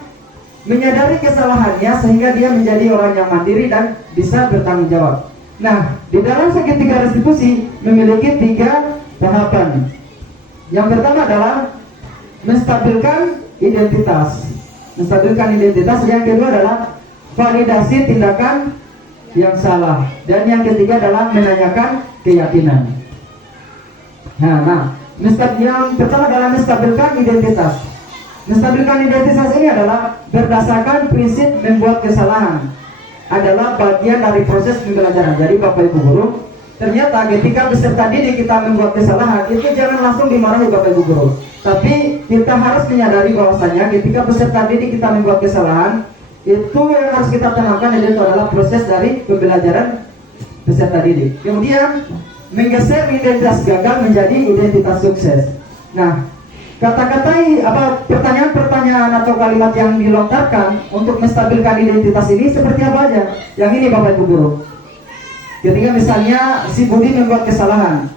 menyadari kesalahannya sehingga dia menjadi orang yang mandiri dan bisa bertanggung jawab. Nah, di dalam segitiga restitusi memiliki 3 tahapan. Yang pertama adalah menstabilkan identitas. Menstabilkan identitas. Yang kedua adalah validasi tindakan yang salah. Dan yang ketiga adalah menanyakan keyakinan. Nah, yang pertama adalah menstabilkan identitas. Menstabilkan identitas ini adalah berdasarkan prinsip membuat kesalahan adalah bagian dari proses pembelajaran. Jadi Bapak Ibu Guru, ternyata ketika peserta didik kita membuat kesalahan, itu jangan langsung dimarahi Bapak Ibu Guru. Tapi kita harus menyadari bahwasanya ketika peserta didik kita membuat kesalahan, itu yang harus kita tanamkan, yaitu adalah proses dari pembelajaran peserta didik. Kemudian menggeser identitas gagal menjadi identitas sukses. Nah, pertanyaan-pertanyaan atau kalimat yang dilontarkan untuk menstabilkan identitas ini seperti apa aja? Yang ini Bapak Ibu Guru. Ketika misalnya si Budi membuat kesalahan.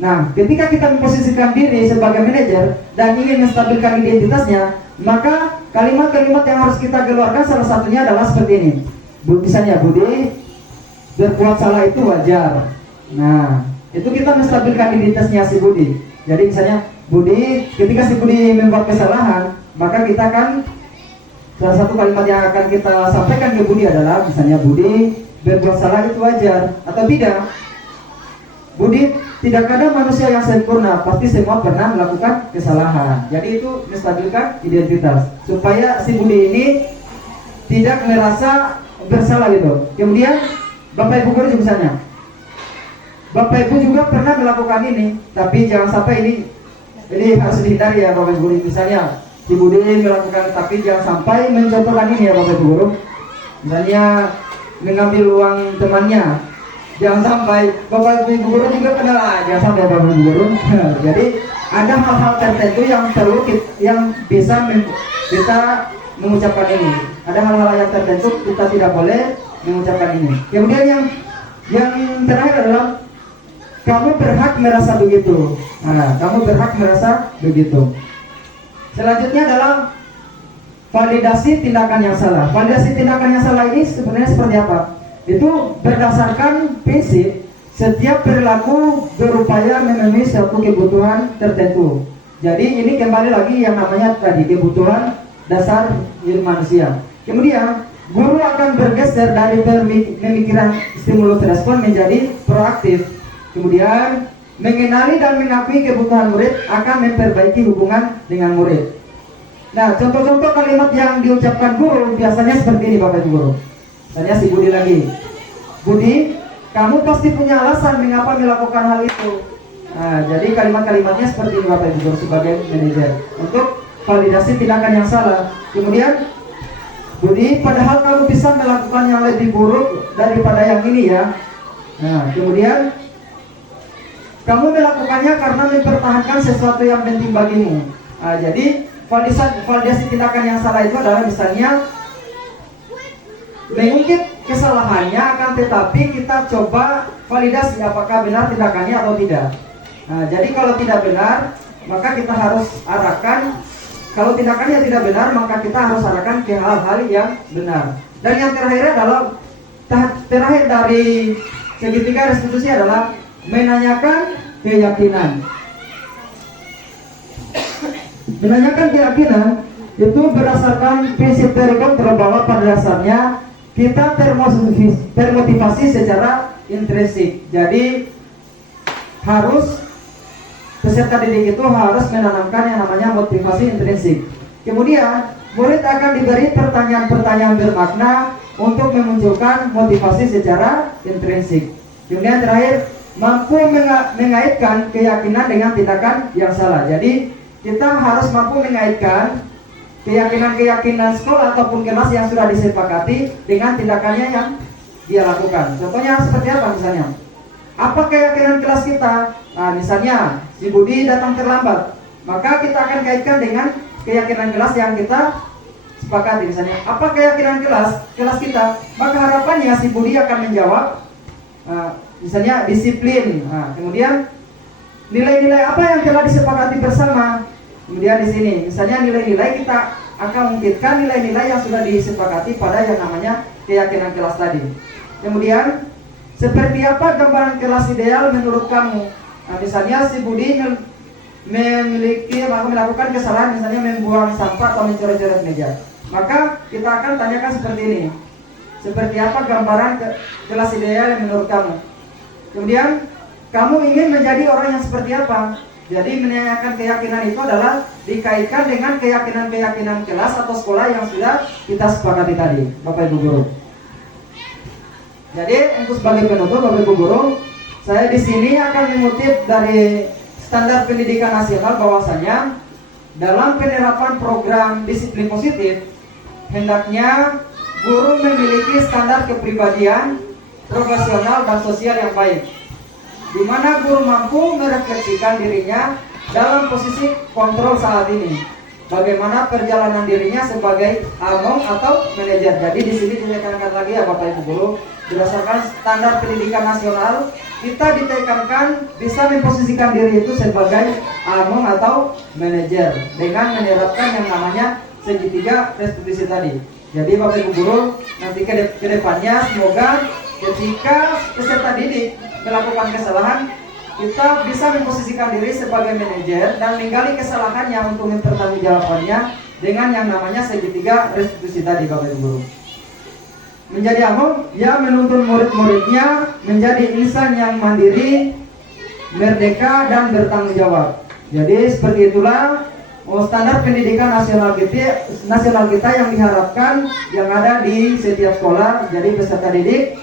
Nah, ketika kita memposisikan diri sebagai manajer dan ingin menstabilkan identitasnya, maka kalimat-kalimat yang harus kita keluarkan salah satunya adalah seperti ini. Misalnya, Budi, berbuat salah itu wajar. Nah, itu kita menstabilkan identitasnya si Budi. Jadi misalnya, Budi, ketika si Budi membuat kesalahan, maka kita kan salah satu kalimat yang akan kita sampaikan ke Budi adalah misalnya, Budi, berbuat salah itu wajar atau tidak. Budi, tidak ada manusia yang sempurna, pasti semua pernah melakukan kesalahan. Jadi itu menstabilkan identitas supaya si Budi ini tidak merasa bersalah gitu. Kemudian Bapak Ibu Guru misalnya, Bapak Ibu juga pernah melakukan ini, tapi jangan sampai ini harus dihindari ya Bapak Ibu Guru. Misalnya si Budi melakukan, tapi jangan sampai mencontohkan ini ya Bapak Ibu Guru. Misalnya mengambil uang temannya, jangan sampai. Bapak Ibu Guru juga pernah, jangan sampai Bapak Ibu Guru. Jadi ada hal-hal tertentu yang perlu yang bisa kita mengucapkan ini. Ada hal-hal yang tertentu kita tidak boleh mengucapkan ini. Kemudian yang terakhir adalah kamu berhak merasa begitu. Nah, kamu berhak merasa begitu. Selanjutnya adalah validasi tindakan yang salah. Validasi tindakan yang salah ini sebenarnya seperti apa? Itu berdasarkan prinsip setiap perilaku berupaya memenuhi suatu kebutuhan tertentu. Jadi ini kembali lagi yang namanya tadi kebutuhan dasar diri manusia. Kemudian guru akan bergeser dari pemikiran stimulus respon menjadi proaktif. Kemudian mengenali dan mengakui kebutuhan murid akan memperbaiki hubungan dengan murid. Nah, contoh-contoh kalimat yang diucapkan guru biasanya seperti ini Bapak Ibu Guru. Misalnya si Budi lagi, Budi, kamu pasti punya alasan mengapa melakukan hal itu. Nah, jadi kalimat-kalimatnya seperti ini Bapak Ibu Guru sebagai manajer untuk validasi tindakan yang salah. Kemudian, Budi, padahal kamu bisa melakukan yang lebih buruk daripada yang ini ya. Nah, kemudian kamu melakukannya karena mempertahankan sesuatu yang penting bagimu. Nah, jadi validasi tindakan yang salah itu adalah misalnya mengungkit kesalahannya, akan tetapi kita coba validasi apakah benar tindakannya atau tidak. Nah, jadi kalau tidak benar, maka kita harus arahkan. Kalau tindakannya tidak benar, maka kita harus arahkan ke hal-hal yang benar. Dan yang terakhir adalah tahap terakhir dari segitiga restitusi adalah menanyakan keyakinan. Menanyakan keyakinan itu berdasarkan prinsip dari kontrol bahwa pada dasarnya kita termotivasi secara intrinsik. Jadi harus peserta didik itu harus menanamkan yang namanya motivasi intrinsik. Kemudian murid akan diberi pertanyaan-pertanyaan bermakna untuk memunculkan motivasi secara intrinsik. Kemudian terakhir, mampu mengaitkan keyakinan dengan tindakan yang salah. Jadi kita harus mampu mengaitkan keyakinan-keyakinan sekolah ataupun kelas yang sudah disepakati dengan tindakannya yang dia lakukan. Contohnya seperti apa misalnya? Apa keyakinan kelas kita? Nah, misalnya si Budi datang terlambat, maka kita akan kaitkan dengan keyakinan kelas yang kita sepakati. Misalnya, apa keyakinan kelas kita? Maka harapannya si Budi akan menjawab, misalnya disiplin. Nah, kemudian nilai-nilai apa yang telah disepakati bersama? Kemudian di sini, misalnya nilai-nilai kita akan mengungkitkan nilai-nilai yang sudah disepakati pada yang namanya keyakinan kelas tadi. Kemudian, seperti apa gambaran kelas ideal menurut kamu? Nah, misalnya si Budi melakukan kesalahan, misalnya membuang sampah atau mencoret-coret meja. Maka kita akan tanyakan seperti ini. Seperti apa gambaran kelas ideal yang menurut kamu? Kemudian, kamu ingin menjadi orang yang seperti apa? Jadi menanyakan keyakinan itu adalah dikaitkan dengan keyakinan-keyakinan kelas atau sekolah yang sudah kita sepakati tadi, Bapak Ibu Guru. Jadi untuk sebagai penutup, Bapak Ibu Guru, saya di sini akan mengutip dari Standar Pendidikan Nasional bahwasanya dalam penerapan program disiplin positif hendaknya guru memiliki standar kepribadian, profesional dan sosial yang baik, di mana guru mampu merefleksikan dirinya dalam posisi kontrol saat ini. Bagaimana perjalanan dirinya sebagai among atau manajer. Jadi di sini ditekankan lagi ya Bapak Ibu Guru, berdasarkan standar pendidikan nasional, kita ditekankan bisa memposisikan diri itu sebagai among atau manajer dengan menerapkan yang namanya segitiga restitusi tadi. Jadi Bapak Ibu Guru, nanti ke depannya semoga ketika peserta didik melakukan kesalahan, kita bisa memposisikan diri sebagai manajer dan menggali kesalahannya untuk mempertanggungjawabkannya dengan yang namanya segitiga restitusi tadi Bapak Ibu Guru. Menjadi among, ya menuntun murid-muridnya menjadi insan yang mandiri, merdeka dan bertanggung jawab. Jadi seperti itulah standar pendidikan nasional kita yang diharapkan yang ada di setiap sekolah. Jadi peserta didik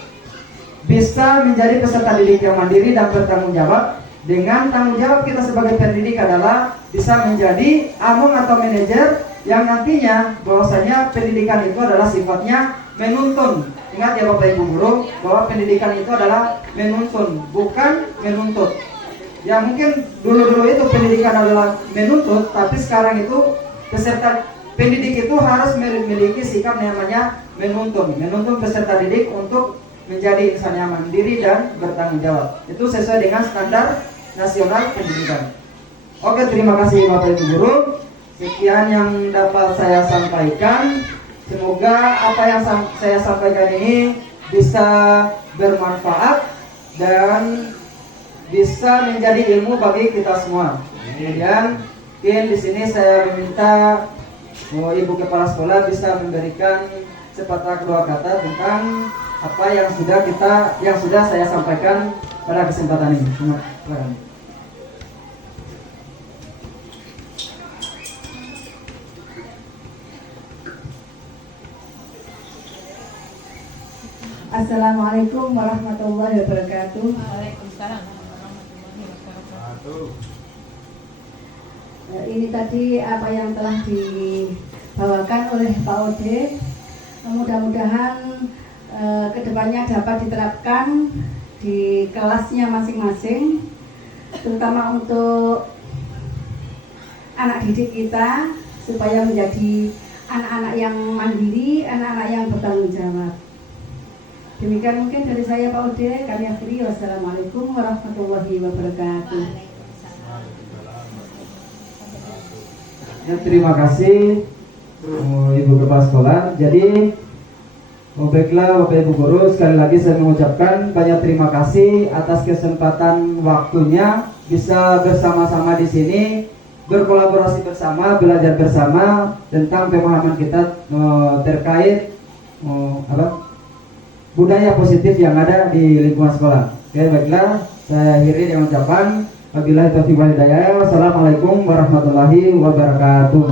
bisa menjadi peserta didik yang mandiri dan bertanggung jawab. Dengan tanggung jawab kita sebagai pendidik adalah bisa menjadi among atau manajer yang nantinya bahwasanya pendidikan itu adalah sifatnya menuntun. Ingat ya Bapak Ibu Guru, bahwa pendidikan itu adalah menuntun, bukan menuntut. Ya mungkin dulu-dulu itu pendidikan adalah menuntut, tapi sekarang itu peserta pendidik itu harus memiliki sikap namanya menuntun peserta didik untuk menjadi insan yang mandiri dan bertanggung jawab. Itu sesuai dengan standar nasional pendidikan. Oke, terima kasih Bapak Ibu Guru. Sekian yang dapat saya sampaikan. Semoga apa yang saya sampaikan ini bisa bermanfaat dan bisa menjadi ilmu bagi kita semua. Kemudian, mungkin di sini saya meminta Ibu Kepala Sekolah bisa memberikan sepatah dua kata tentang apa yang sudah saya sampaikan pada kesempatan ini. Silakan. Assalamualaikum warahmatullahi wabarakatuh. Waalaikumsalam warahmatullahi wabarakatuh. Ini tadi apa yang telah dibawakan oleh Pak Ode. Mudah-mudahan kedepannya dapat diterapkan di kelasnya masing-masing, terutama untuk anak didik kita supaya menjadi anak-anak yang mandiri, anak-anak yang bertanggung jawab. Demikian mungkin dari saya Pak Ode. Kami akhiri. Wassalamualaikum warahmatullahi wabarakatuh. Ya, terima kasih Ibu Kepala Sekolah. Jadi baiklah Bapak Ibu Guru, sekali lagi saya mengucapkan banyak terima kasih atas kesempatan waktunya bisa bersama-sama di sini, berkolaborasi bersama, belajar bersama tentang pemahaman kita terkait budaya positif yang ada di lingkungan sekolah. Oke, baiklah, saya akhiri dengan ucapan wabillahi taufiq wal hidayah. Wassalamualaikum warahmatullahi wabarakatuh.